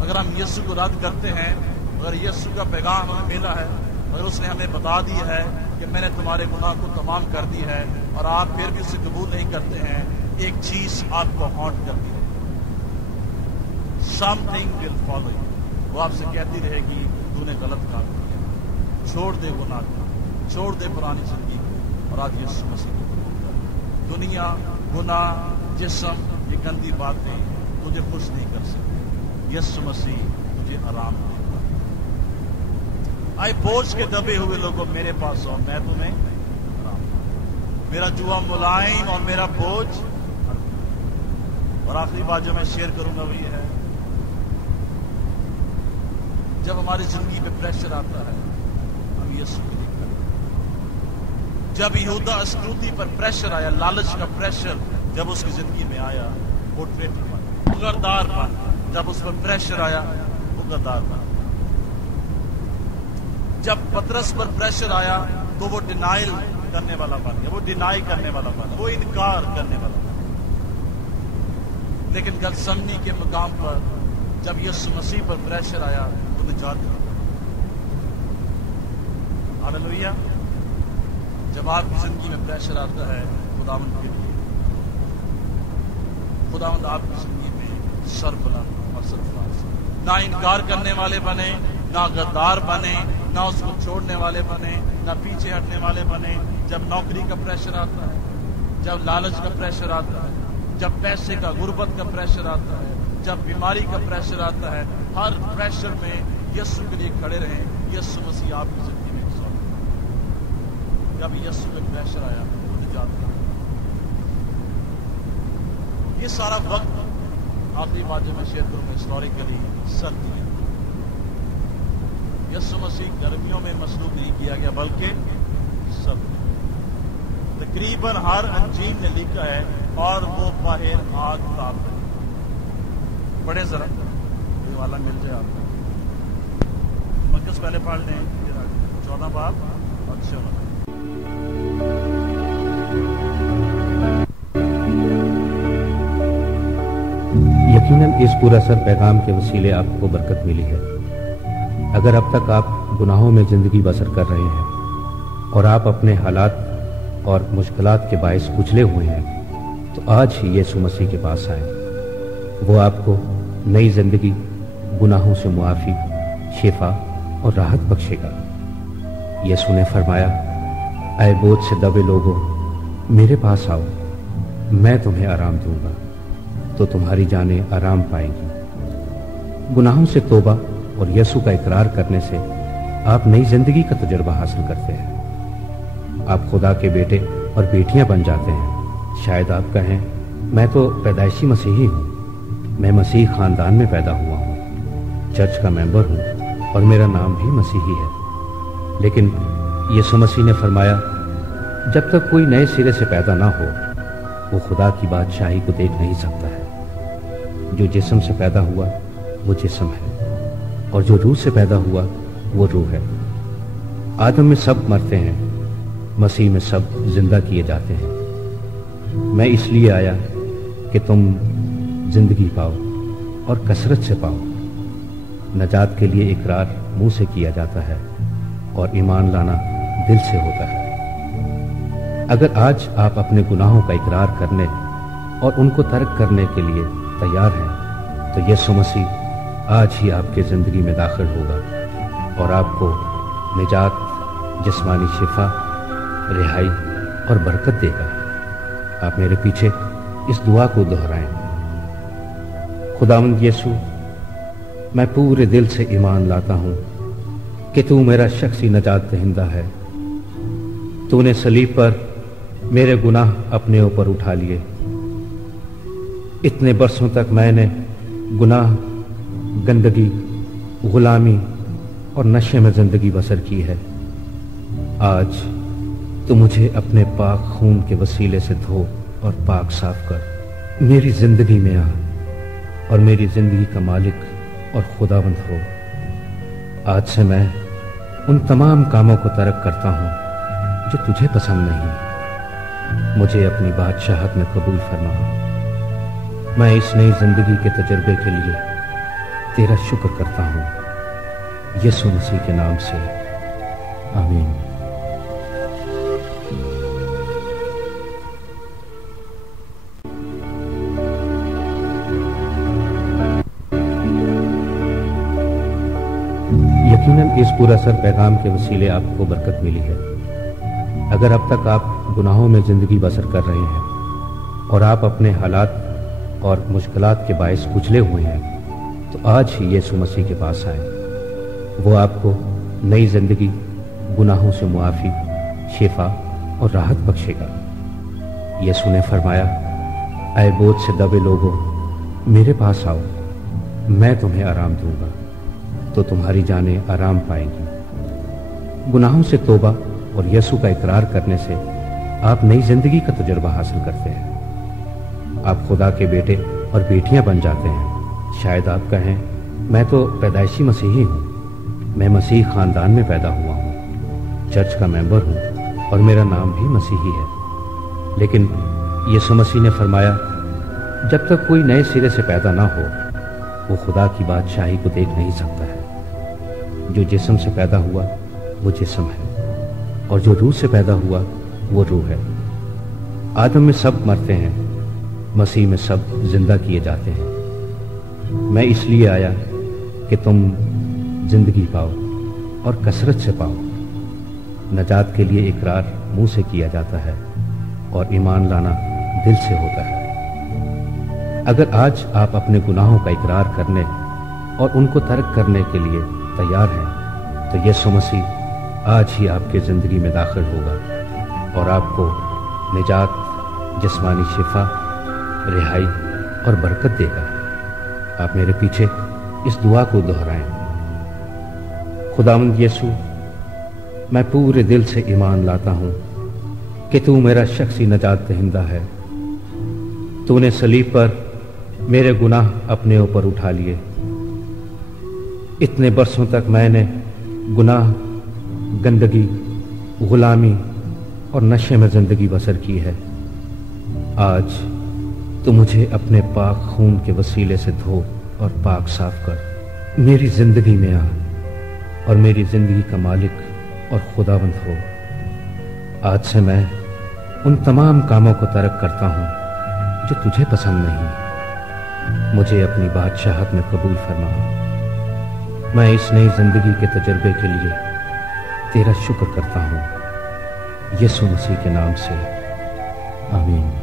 अगर हम यीशु को रद्द करते हैं, अगर यीशु का पैगाम हमें मिला है, अगर उसने हमें बता दिया है कि मैंने तुम्हारे गुनाह को तमाम कर दी है, और आप फिर भी उसे कबूल नहीं करते हैं, एक चीज आपको हॉन्ट करती है, समथिंग विल फॉलो यू। वो आपसे कहती रहेगी तूने गलत काम किया, छोड़ दे गुनाह को, छोड़ दे पुरानी जिंदगी को, और आज यीशु मसीह को कबूल कर। दुनिया, गुनाह, जिस्म, ये गंदी बातें तुझे खुश नहीं कर सकती। यीशु मसीह तुझे आराम देगा। आए बोझ के दबे हुए लोगों मेरे पास आओ, मैं तुम्हें आराम। मेरा जुआ मुलायम और मेरा बोझ। और आखिरी बात जो मैं शेयर करूंगा वो ये है, जब हमारी जिंदगी पे प्रेशर आता है, हम यीशु के लिए करें। जब यहूदा अस्करियोती पर प्रेशर आया, लालच का प्रेशर जब उसकी जिंदगी में आया, वो ट्रेटर बन, उगरदार बन। जब उस पर प्रेशर आया, उगरदार बन। जब पतरस पर प्रेशर आया तो वो डिनाइल करने वाला बन गया, वो डिनाई करने वाला बन, वो इनकार करने वाला बन। लेकिन गतसमनी के मुकाम पर जब यीशु मसीह पर प्रेशर आया तो निजात मिली। हालेलुया। जब आपकी जिंदगी में प्रेशर आता है खुदावंद के लिए, खुदावंद आपकी जिंदगी में सरबलंद और सरफराज, ना इनकार करने वाले बने, ना गद्दार बने, ना उसको छोड़ने वाले बने, ना पीछे हटने वाले बने। जब नौकरी का प्रेशर आता है, जब लालच का प्रेशर आता है, जब पैसे का, गुर्बत का प्रेशर आता है, जब बीमारी का प्रेशर आता है, हर प्रेशर में यीशु के लिए खड़े रहें। यीशु मसीह आपकी जिंदगी में हिस्सा। जब यीशु का प्रेशर आया तो निजात मिली। ये सारा वक्त, आखिरी बात जो मैं शेयर करूंगा, हिस्टोरिकली सर्दी। यीशु मसीह गर्मियों में मसलूब नहीं किया गया, बल्कि सब तकरीबन हर अंजीम ने लिखा है, और वो बाहर आग ताप रही। बड़े जरा ये वाला मिल जाए आपको। मरकज पहले पढ़ लें 14 बाब और 6। यकीनन इस पुरअसर पैगाम के वसीले आपको बरकत मिली है। अगर अब तक आप गुनाहों में ज़िंदगी बसर कर रहे हैं और आप अपने हालात और मुश्किलात के बायस कुचले हुए हैं, तो आज ही यीशु मसीह के पास आए। वो आपको नई ज़िंदगी, गुनाहों से मुआफ़ी, शिफा और राहत बख्शेगा। यीशु ने फरमाया, ऐ बोझ से दबे लोगों, मेरे पास आओ, मैं तुम्हें आराम दूंगा, तो तुम्हारी जानें आराम पाएंगी। गुनाहों से तौबा और यीशु का इकरार करने से आप नई जिंदगी का तजुर्बा हासिल करते हैं। आप खुदा के बेटे और बेटियां बन जाते हैं। शायद आप कहें, मैं तो पैदाइशी मसीही हूँ, मैं मसीह खानदान में पैदा हुआ हूँ, चर्च का मेंबर हूँ और मेरा नाम भी मसीही है। लेकिन यीशु मसीह ने फरमाया, जब तक कोई नए सिरे से पैदा ना हो, वो खुदा की बादशाही को देख नहीं सकता है। जो जिस्म से पैदा हुआ वो जिस्म है, और जो रूह से पैदा हुआ वो रूह है। आदम में सब मरते हैं, मसीह में सब जिंदा किए जाते हैं। मैं इसलिए आया कि तुम जिंदगी पाओ और कसरत से पाओ। नजात के लिए इकरार मुंह से किया जाता है और ईमान लाना दिल से होता है। अगर आज आप अपने गुनाहों का इकरार करने और उनको तर्क करने के लिए तैयार हैं, तो यीशु मसीह आज ही आपकी जिंदगी में दाखिल होगा और आपको निजात, जिस्मानी शिफा, रिहाई और बरकत देगा। आप मेरे पीछे इस दुआ को दोहराएं। खुदावंद यीशु, मैं पूरे दिल से ईमान लाता हूं कि तू मेरा शख्सी नजात दहिंदा है। तूने सलीब पर मेरे गुनाह अपने ऊपर उठा लिए। इतने बरसों तक मैंने गुनाह, गंदगी, गुलामी और नशे में जिंदगी बसर की है। आज तू मुझे अपने पाक खून के वसीले से धो और पाक साफ कर मेरी जिंदगी में आ और मेरी जिंदगी का मालिक और खुदाबंद हो। आज से मैं उन तमाम कामों को तर्क करता हूं जो तुझे पसंद नहीं। मुझे अपनी बादशाहत में कबूल फरमा। मैं इस नई जिंदगी के तजर्बे के लिए तेरा शुक्र करता हूं, यीशु मसीह के नाम से, आमीन। यकीनन इस पुरअसर पैगाम के वसीले आपको बरकत मिली है। अगर अब तक आप गुनाहों में जिंदगी बसर कर रहे हैं और आप अपने हालात और मुश्किलात के बायस कुचले हुए हैं, तो आज ही यीशु मसीह के पास आए। वो आपको नई जिंदगी, गुनाहों से मुआफ़ी, शिफा और राहत बख्शेगा। यीशु ने फरमाया, ऐ बोझ से दबे लोगों, मेरे पास आओ, मैं तुम्हें आराम दूंगा, तो तुम्हारी जानें आराम पाएंगी। गुनाहों से तौबा और यीशु का इकरार करने से आप नई जिंदगी का तजुर्बा हासिल करते हैं। आप खुदा के बेटे और बेटियां बन जाते हैं। शायद आप कहें, मैं तो पैदाइशी मसीही हूँ, मैं मसीह खानदान में पैदा हुआ हूँ, चर्च का मेंबर हूँ और मेरा नाम भी मसीही है। लेकिन यीशु मसीह ने फरमाया, जब तक कोई नए सिरे से पैदा ना हो, वो खुदा की बादशाही को देख नहीं सकता है। जो जिस्म से पैदा हुआ वो जिस्म है, और जो रूह से पैदा हुआ वो रूह है। आदम में सब मरते हैं, मसीह में सब जिंदा किए जाते हैं। मैं इसलिए आया कि तुम जिंदगी पाओ और कसरत से पाओ। नजात के लिए इकरार मुंह से किया जाता है और ईमान लाना दिल से होता है। अगर आज आप अपने गुनाहों का इकरार करने और उनको तर्क करने के लिए तैयार हैं, तो यीशु मसीह आज ही आपकी जिंदगी में दाखिल होगा और आपको निजात, जिस्मानी शिफा, रिहाई और बरकत देगा। आप मेरे पीछे इस दुआ को दोहराएं। खुदावंद यीशु, मैं पूरे दिल से ईमान लाता हूं कि तू मेरा शख्सी नजात दहिंदा है। तूने सलीब पर मेरे गुनाह अपने ऊपर उठा लिए। इतने बरसों तक मैंने गुनाह, गंदगी, गुलामी और नशे में जिंदगी बसर की है। आज तो मुझे अपने पाक खून के वसीले से धो और पाक साफ कर मेरी जिंदगी में आ और मेरी जिंदगी का मालिक और खुदाबंद हो। आज से मैं उन तमाम कामों को तर्क करता हूं जो तुझे पसंद नहीं। मुझे अपनी बादशाहत में कबूल फरमा। मैं इस नई जिंदगी के तजर्बे के लिए तेरा शुक्र करता हूं, यीशु मसीह के नाम से, आमीन।